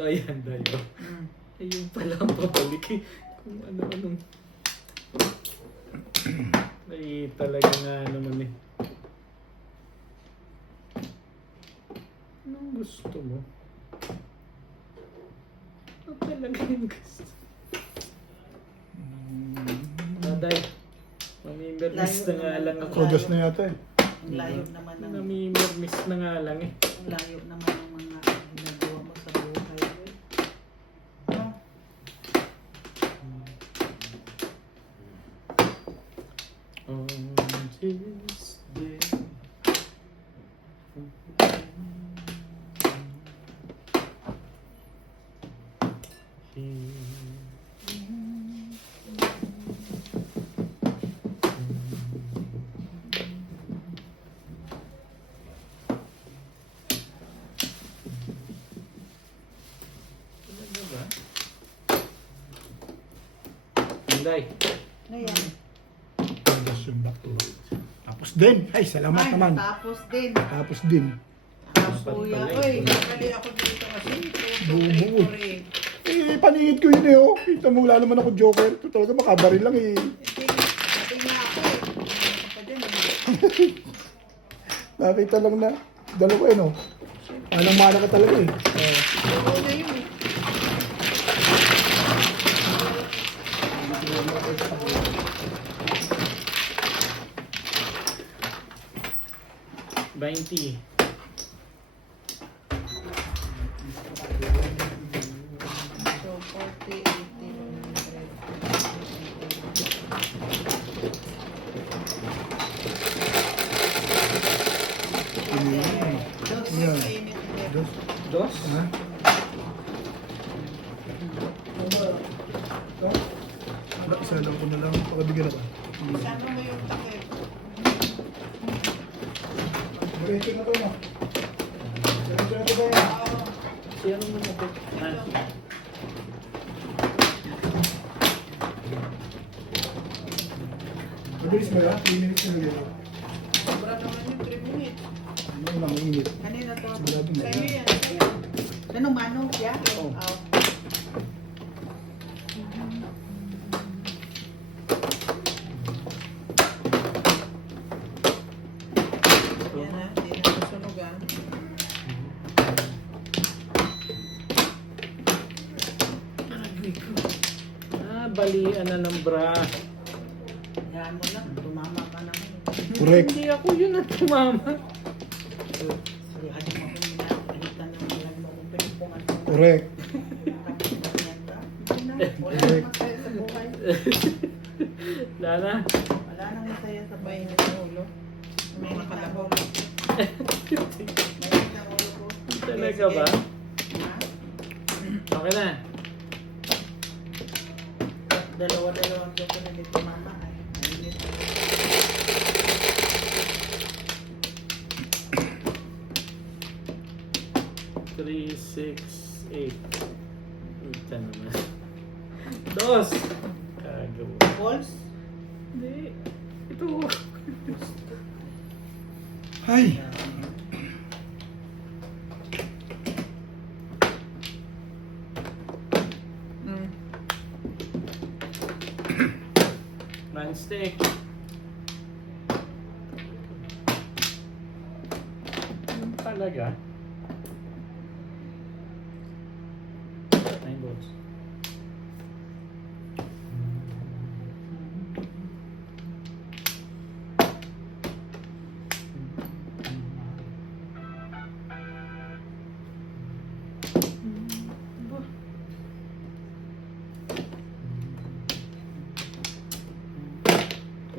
Ayan, dayo. Ayun pala ang pabalik eh. Kung ano-anong... Ay, talaga nga naman eh. Anong gusto mo? Ano talaga yung gusto? Aday, mamimirmis na nga lang ako. Kodas na yata eh. Ang layo naman ng... Mamimirmis na nga lang eh. Ang layo naman ng mga ginagawa mo sa buhay. Eh. No? On this day. Talaga ba? Inday. Ngayon. Kodas yung back to road. Tapos din. Ay, salamat Ay, naman. tapos din. Tapos din. Tapos kuya. Uy, Nagkali ako dito kasi. Buo. Eh, paningit ko yun eh, oh. Kita mo, wala naman ako joker. Ito talaga makabaril lang eh. Pati nga ako eh. Ano pa dyan eh. Nakita lang na. Dalawa eh, no? Alang mana ka talaga eh. Oo na yun eh. $20. So, 40, 80, 100. Yan. Mainit hindi. Dos. Dos? Ha? Isa lang ko na lang. Pakabigyan ako. Sama mo yung takip. Diretso na to, no? Diretso na to ba? Si ano mo na po? Mabilis mo lang. 3 minutes na lang. Sobra naman yung 3 minutes. Ano lang, init. Kanina to. Sigurado na. Sa'yo yan. Sa'yo. Ano, manong siya? Oh. Yan ha. Hindi na masunog ah. Balian na ng bra. Yan mo lang. Tumama ka naman. Correct. Hindi ako yun ang tumama. Sige, halik mo kung nila. Halitan yung malag mo kung pinipungan mo. Correct. Tapos ganyan ka. Hindi na. Wala nang masaya sa buhay. Lala. Wala nang masaya sa buhay. Mainit ang ulo. May nakalabaw lang. Mainit ang ulo ko. Talaga ba? Ha? Okay na. Dalawa-dalawang joke na dito mama. Ay, mainit. Three, six, eight. Ito naman. Dos! Kagawa. Balls? Hindi. Ito. Ay! Non-stick. Yung talaga. 9 volts.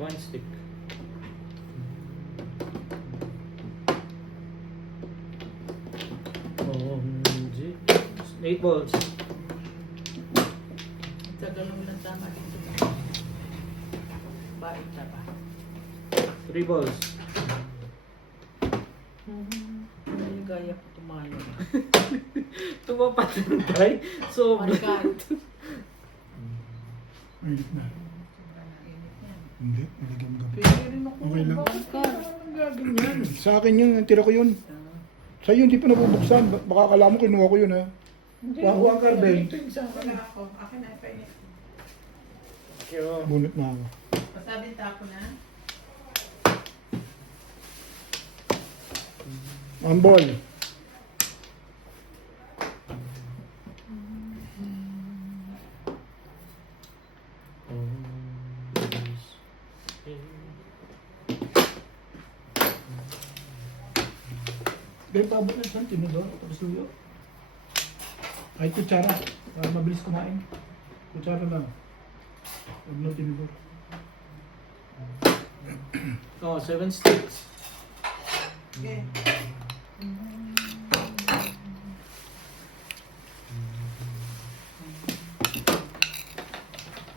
One stick. OMG. 8 volts. Tagal mo lang tama dito. Bait na ba? 3 volts. Ano yung gaya ko tumalo? Tumapat ng tay. Sobra. Marikal. Init na. Sobrang init yan. Hindi, nilagyan mo. Pwede rin ako. Okay lang. Marikal. gaganyan? Sa akin yun, ang tira ko yun. Sa iyo, hindi pa nabubuksan. Baka akala mo kinuha ko yun ha. Wang Carbel. Ito yung sa akin. Wala ako. Akin na painit. Bunot na ako. Pasabing tapo na. Mambol. Dahil pabot na saan, tinidor, tapos luyo. Ay, kutsara. Para mabilis kumain. Kutsara lang. Huwag na tinidor. Oh, 7 sticks. Okay.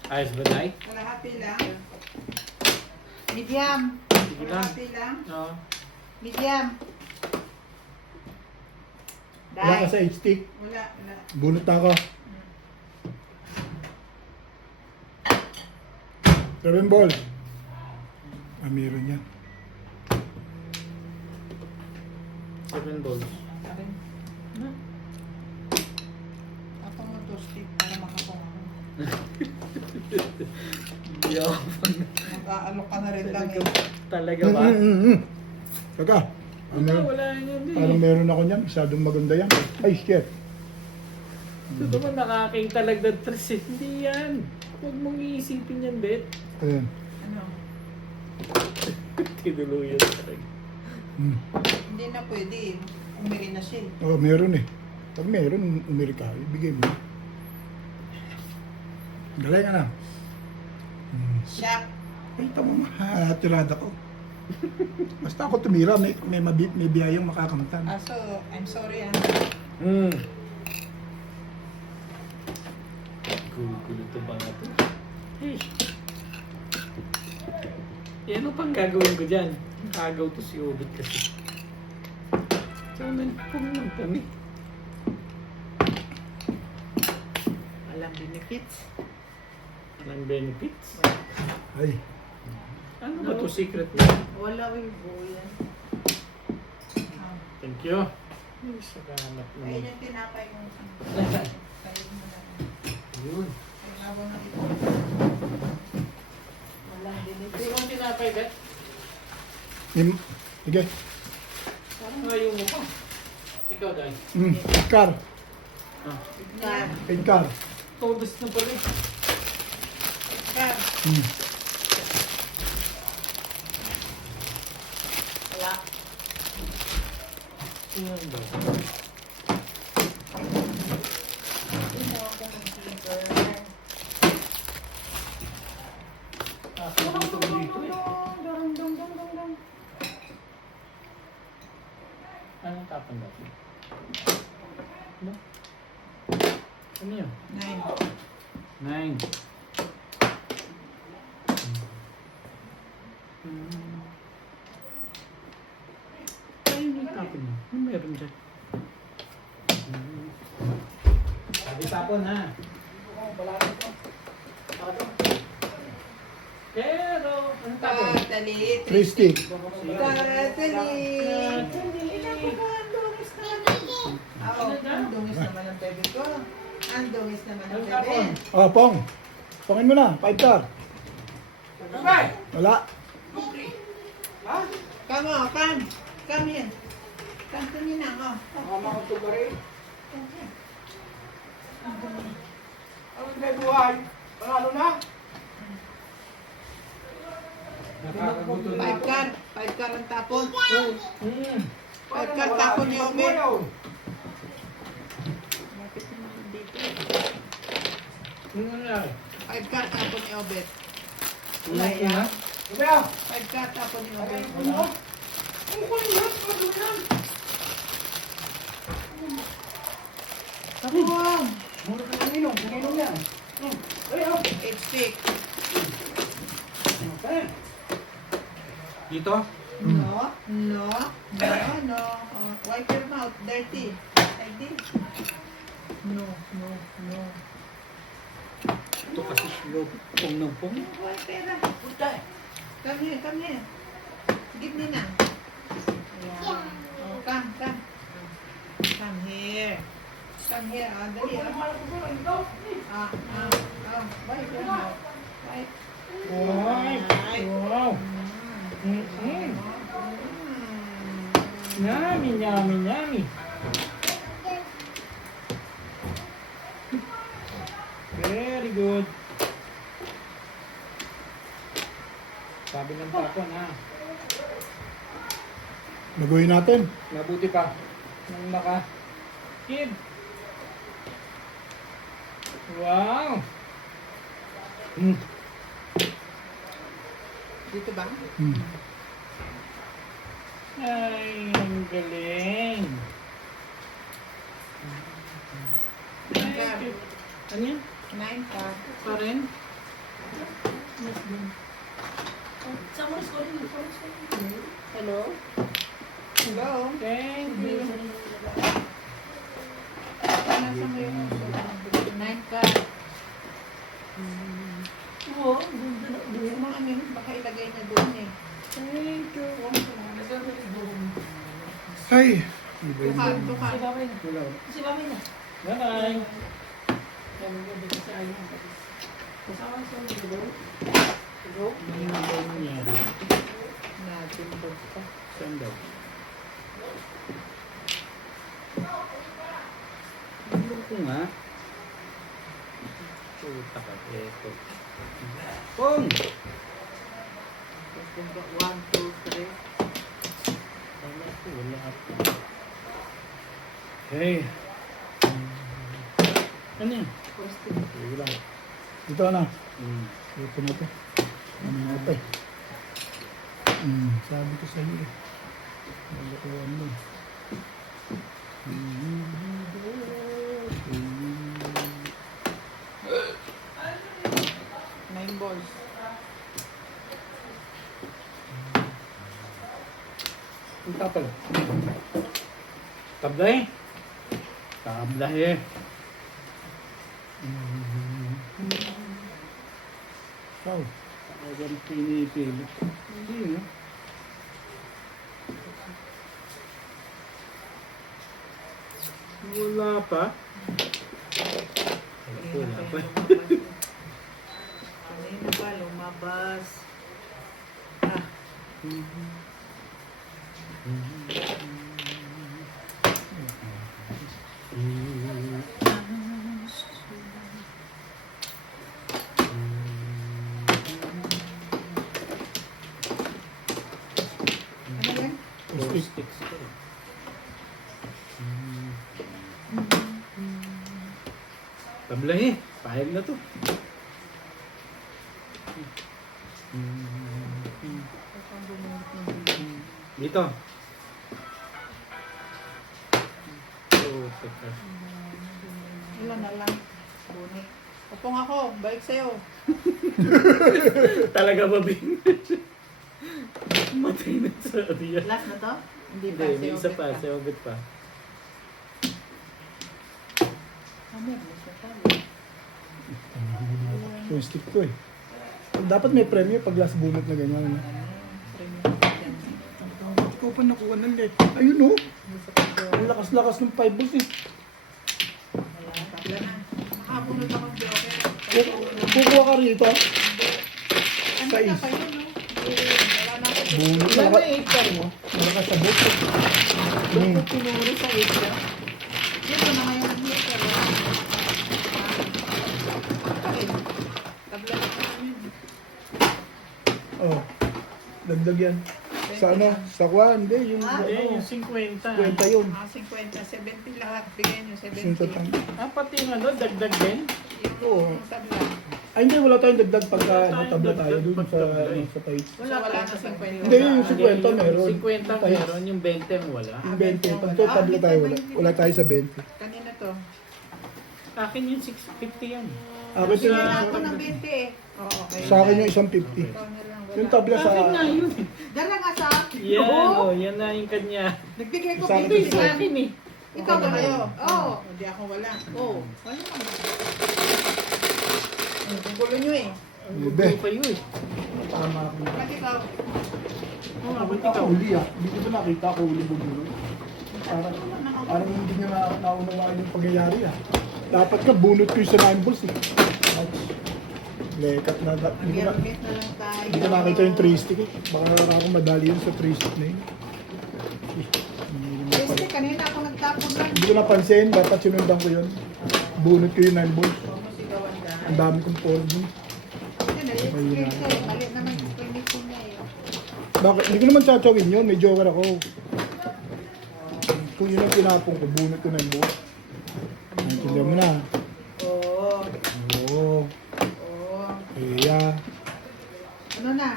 Ayos ba, Day? Kalahati lang. Medium. Sige lang. Kalahati lang. Oo. Medium. Wala ka Dai. sa stick. Wala, wala. Bunot na ako. 7 ball. Ah, meron yan. 7 balls. Akin. Ako mo to stick para makapunga. Yo. Mag-aalok ka na rin lang Talaga, eh. talaga ba? Teka. Wala, wala yun eh. Parang meron ako niyan. Masyadong maganda yan. Ay, shit. Ito naman nakaking talagdad tres eh. Hindi yan. Huwag mong iisipin yan, Bet. Ayan. Ano? Tinuluyan talaga. Hindi na pwede eh. Umiri na siya. Oh, meron eh. Pag meron, umiri ka. Ibigay mo. Galay ka na. Shock. Ay, tama mahatirada ko. Basta ako tumira, may biyayang makakamtan. So, I'm sorry ah. Gulo-gulo ito ba nga ito? Hey. Eh, ano pang gagawin ko dyan? Kagaw to si Obit kasi. Sana nagpumang kami. Walang benefits. Walang benefits. Ay, Ano ba to secret na? Wala yung yan. Thank you. Ay, salamat Ayun naman. yung tinapay mo. Kain mo na. Yun. Kailangan na ito. Walang Hindi benefits. ko tinapay, Bet. sige. Parang ayaw mo pa. Ikaw, Day. Car. Ah. Car. Car. Todos na pala eh. Car. Wala. Yan ba? Ah, dito ko dito eh. Anong tapon ba? Ano? Ano yun? 9. 9. Ayun yung tapon mo. Ano meron dyan? Sabi tapon ha. Pero, anong tapon? Katalit. 3 stick. Katalit. Ang dungis naman ang bebe ko. Ang dungis naman ang Anong bebe. tapon? Oh, Pong. Pongin mo na. 5 car. Wala. Come on, come. Come here. Come to me now, oh. Five car. Five car ang tapon. Five car tapon ni Omer. Bakit naman dito? Ano nangyari? Five car tapon ni Obet. Wala Wala yan. yan. Five car tapon ni Obet. Tapon. Mura ka ng ilong. Kung ilong yan. Eight stick. Dito? No, no, no, no. Oh, wipe your mouth. Dirty. Like this. No, no, no. Ito kasi slow. Pong ng pong. Wipe pera. Come here, come here. Give me na. Ayan. Oh, come, come. Come here. Come here. Ah, dali. Bye. Bye. Wow! Wow! Yummy, yummy, yummy. Very good. Sabi ng tapon ha. Nagawin natin. Mabuti pa. Nang naka. Kid. Wow. Dito ba? Ay, ang galing. Thank you. Ano yan? 9 pa. Pa rin? Hello? Hello? Thank you. Nasa mo yung uso? 9 ka. Oo, yung mga ano, baka ilagay niya doon eh. Thank you. Ay! Tukan. Bye-bye. Ano yan? Natin pa. Saan daw? Ano ko nga? Puta ka, eto. Pong! 1, 2, 3. Wala ko, wala ako. Okay. Ano yan? Sige lang. Dito na. Hmm. Ito na to. Ano na ito eh. Sabi ko sa iyo eh. Wala ko ano. 9 balls. Ang tapal. Tablay. Tablay. Wow. Talagang pinipili. Hindi no? Wala pa. Wala pa. Kanina pa lumabas. Ano yan? Four sticks ko. Tablay. Pahig na to. Dito. Oh, teka. Ilan na lang. Bunik. Upong ako. Balik sa'yo. Talaga ba, Bing? Matay na sa area. Last na to? Hindi Hindi, pa. may isa pa. Si Obet pa. Yung stick to eh. Dapat may premyo pag last bunot na ganyan. Ikaw pa nakuha ng let. Ayun oh. Ang lakas-lakas ng 5 balls eh. Wala na. Makabunod ako ng joker. Kukuha ka rito. Ano Sais. na pa yun, no? Wala na ako. Bunot Wala na na 8 pa mo. malakas sa book. Doon ko pinuri sa isla. Dito na ngayon ang hitter. Tabla na pa yun. Oh. Dagdag yan. Sa ano? Sa kuwan. Hindi. Yung Hindi, ano. yung 50. Kwenta yun. 50, 70 lahat. Bigyan nyo, 70. Sinto tang. Ah, pati yung ano, dagdag din? Oo. Yung tabla. Ay hindi. Wala tayong dagdag pagka Wala tayong natabla tayo dagdag dun sa, pagtabla eh. ano, sa page. Wala na 50. Hindi, yung 50 meron. 50 meron, yung 20 wala. Yung 20. Pag tabla tayo, wala tayo sa 20. Kanina to. Akin yung 650 yan. Akin Sila yung, na ako ng 20 eh. Oo, okay. sa akin yung isang 50. Ikaw na lang. Yung tabla sa... Akin nga yun. Dala nga sa akin. Yan, Oo. oh, yan na yung kanya. Nagbigay ko Sa akin 50 yung sa Sa akin. akin eh. Ikaw ba kayo? Oo. Hindi ako wala. Oo. Wala. Ang gulo nyo eh. Ang Bebe. gusto kayo eh. Tama ako. Bakit ikaw? Nakita ko huli ah. Hindi ko ba nakita ko huli bubulong? Parang hindi niya naunawaan yung pagyayari ah. Dapat ka bunot ko yung sa 9 balls eh. Lekat na. Hindi ko na, Mag-irrogate na lang tayo. hindi ko nakita yung 3 stick eh. Baka ako madali yun sa 3 stick na yun. Hindi naman pala. Kasi kanina ako nagtapon lang. Hindi ko napansin, dapat sinundan ko yun. Bunot ko yung 9 balls. Huwag mo sigawan dyan. Ang dami kong 4 balls. Kasi nai-explain ko eh. Mali naman explanation niya eh. Bakit? Hindi ko naman tsatawin yun, may joker ako. Kung yun ang tinapong ko, bunot ko 9 balls. Naintindihan mo na. Oo. Oo. Oo. Kaya. Ano na?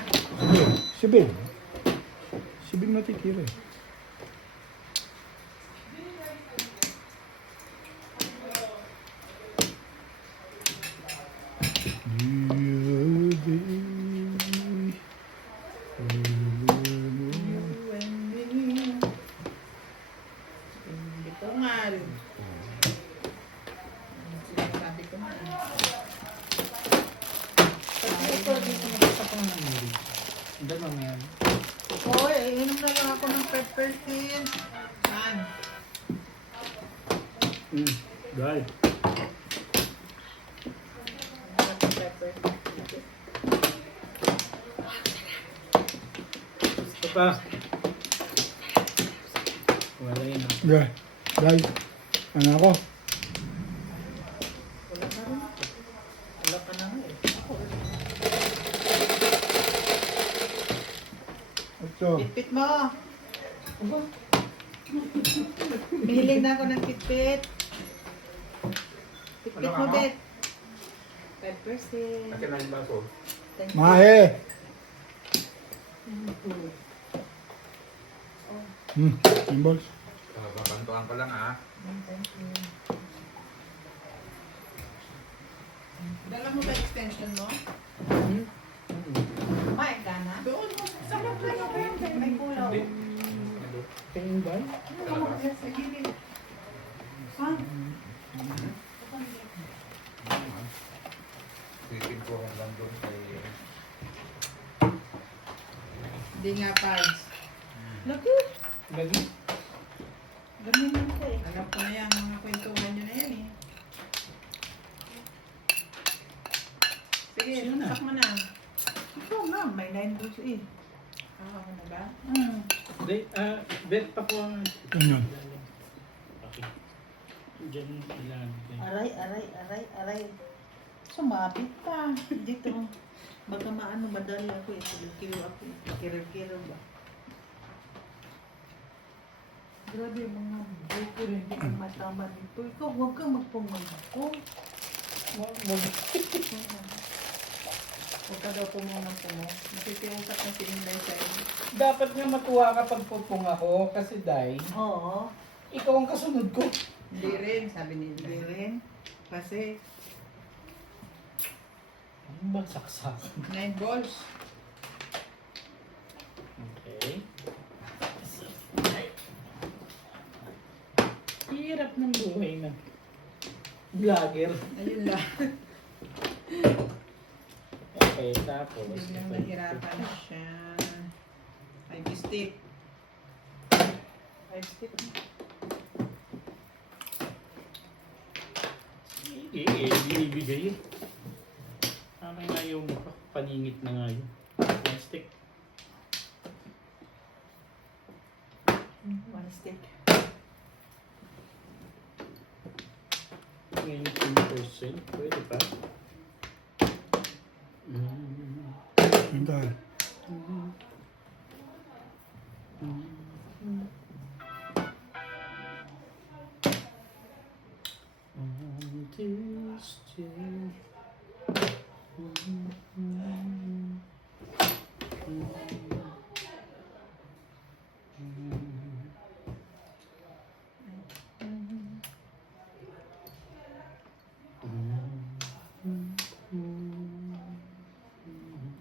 Sige, si Ben. Si Ben matitira eh. Hindi ko nga. Sinasabi ko nga. Hindi mamaya. Hoy, inom na lang ako ng pepper tin. Saan? Dahil. Pepper. Ito pa. Wala yun. Yeah. Guys, ano ako? Wala ka rin. Wala ka na nga eh. Ito. Pitpit mo. Mahilig na ako ng pitpit. Pitpit mo, Bet. 5%. Thank you. Mahe! Yung balls. Babantuan ko lang ah. Thank you. Dala mo ba extension mo? Kumain ka na? Doon mo. Sarap na yun. May kulaw. Tingin ba? Sa gilid. Ha? Sipin ko lang doon kay... Hindi nga, Pads. Lagi. Lagi. Ganyan lang ko eh. Alam ko na yan. Mga kwentuhan nyo na yan eh. Sige, Sino na? sak mo na. Ikaw na. May 9 balls eh. Ako na ba? Hindi, bet pa ko ang... Ano yun? Okay. Diyan ilalagay. Aray. Sumapit pa. Dito. Baka maano, madali ako eh. Kilo ako eh. Kiro ba? Grabe yung mga buko rin. Hindi ko matama dito. Ikaw, huwag kang magpumangko. Huwag ka daw pumunang-pumo. Nakikiusap na si Inday sa'yo. Dapat nga matuwa kapag pupung ako kasi dahil Oo. ikaw ang kasunod ko. Hindi rin, sabi ni Inday. Hindi rin. Kasi Ano ba saksak? 9 balls. Okay. Hirap ng buhay na vlogger. Ayun lang. Okay, tapos. Biglang nahirapan siya. 5 stick. 5 stick. Sige, binibigay. Parang nga yung paningit na nga yun. Plastic. 1 stick. Ngayon 10%. Pwede pa. Yung dahil.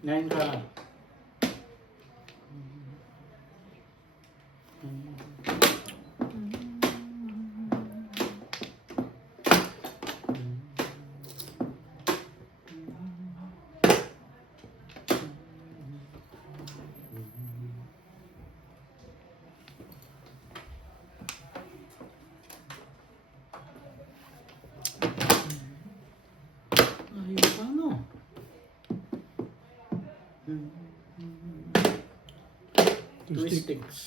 Nine ka. Two Two stick. sticks.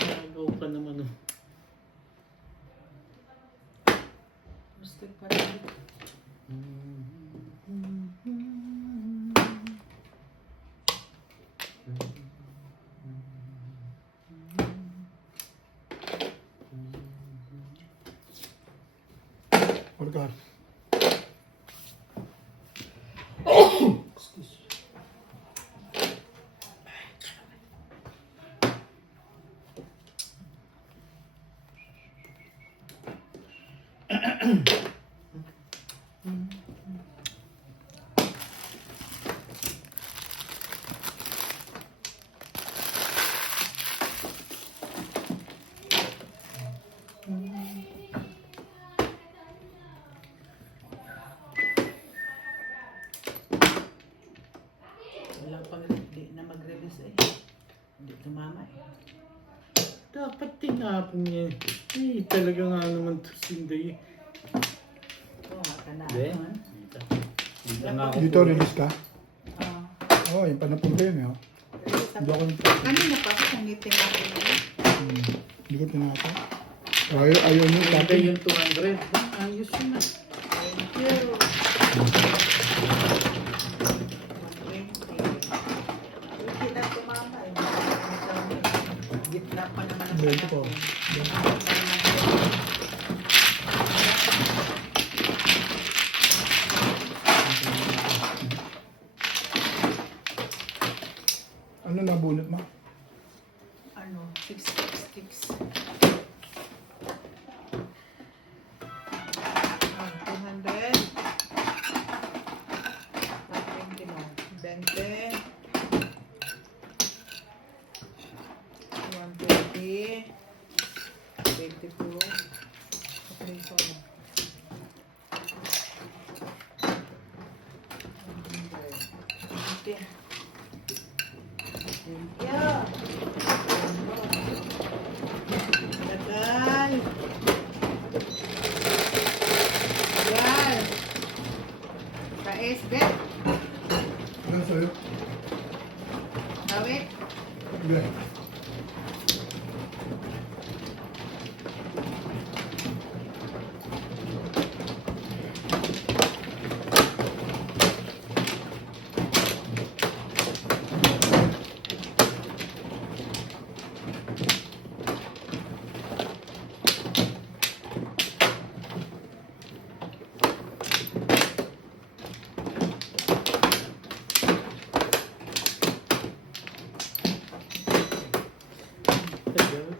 Nagaw ka naman. Oh. Gusto pa rin. Orgar. Wala pang di na mag-release eh. Hindi tumama eh. Dapat tinapon niya. Eh, talaga nga naman to sinday. Oo, kana. Hindi. Ano, Dito nga ako. Dito, release ka? ah. Oo, yung panapunta yun eh. Oh. Release Hindi ako. ako Kanina pa ako nangiting ako. Hindi ko tinapa. Ayaw nyo, Sinday tapos. yung 200. Ayos yun na. Thank you. 120. Hindi na tumama eh. Gitna pa naman ang Dito po. Ano nabunot mo? Ano, 6 kicks. 200. 120 mo. 20. 120. 22. Okay, so. 100. 20. Thank you. Tagal. Tagal. KSB. Ano sa'yo? Tawid. Hindi.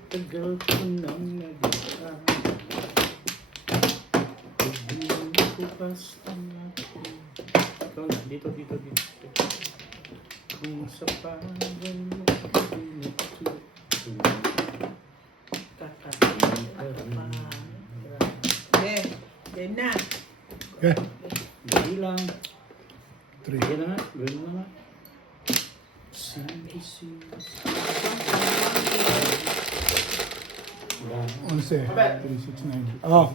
Tagal ko nang nag-isang. Hindi ko basta ako. Ikaw na, dito. Kung sa pagod mo, pinatuto. Then na. Okay. Hindi lang. 3. Gawin na nga. Gawin mo na nga. Sisi. 11. 369. Oh,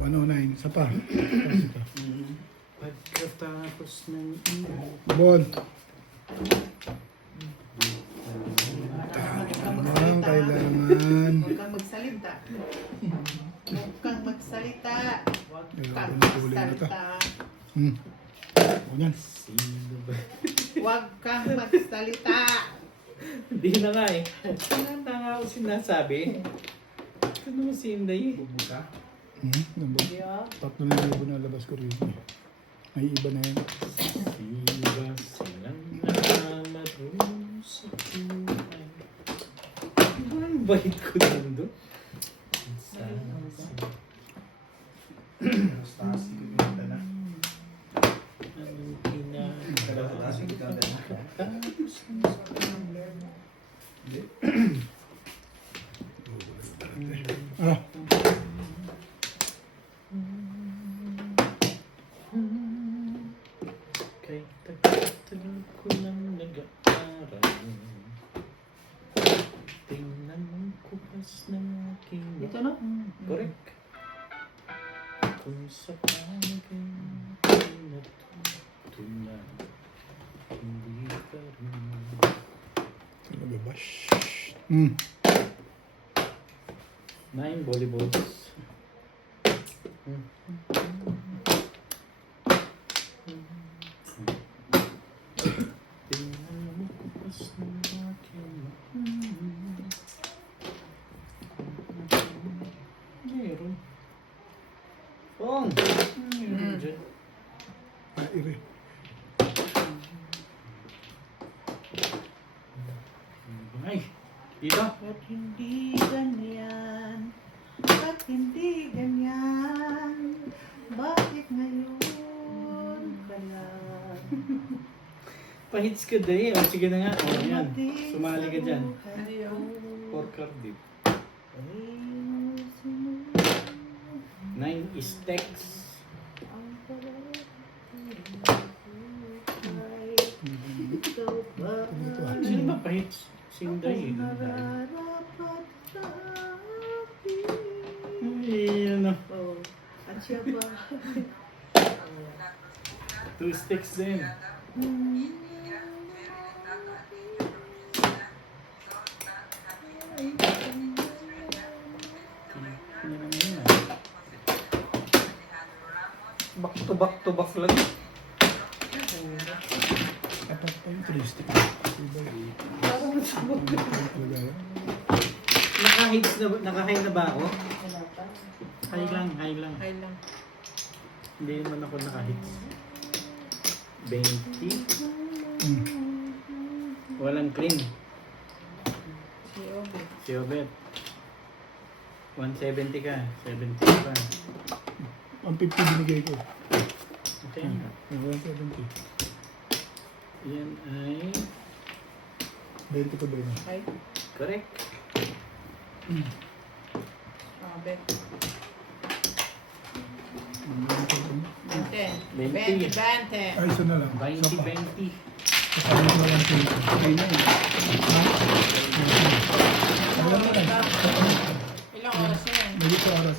109. Isa pa. Isa pa. Pagkatapos ng iyo. Bon. Huwag kang Kailangan. Huwag kang magsalita. Huwag kang magsalita. Huwag kang Ayoko na tuloy na to. magsalita. Ganyan. Sino ba? Huwag kang magsalita. Hindi na nga eh. Ano nga ako sinasabi? Ano mo si Inday? Bubuka. Yeah. 3,000 na labas ko rin. May iba na yan. Sino ba silang namarunong sa buhay? Ano ang bait ko nando? Stasi ko yung dala. Anong ginagawa? Stasi ko yung dala. Tapos ng Ah, kay tagal ko nang nag-aaral. Correct. Kung sa pagay natutunan, hindi ka rin. Ano ba ba? 9 volleyballs. Tingnan mo kupas ng aking meron. Pong! Meron dyan. Ire. Ay! Dito! Ba't hindi ganyan? Ba't hindi ganyan? Bakit ngayon ka lang? Pahits ka day. O sige na nga. O yan. Sumali ka dyan. Ano yun? 4 card dip. 9 is text. Ikaw ba? Sino ba pahits? Sinday. Nararapat sa akin. Ay, ano. Oh, at siya ba? 2 sticks din. Back to back lang. Apat pa yung 3 stick. Diba? Talaga yan? Naka-high na ba ako? High lang. Ay lang. Hindi naman ako naka-hits. 20. Walang clean. Si Obi. Si Obet. 170 ka. 70 pa. Ang 50 binigay ko. Okay. Yung 170. Yan ay 20 pa ba yun? Ay. correct. Bet. 20. 20. Ay, isa na lang. 20, Isa pa. 20. Kasama ko lang 20. Okay na yun. Wala na lang. Ilang oras na yan? Medyo sa oras.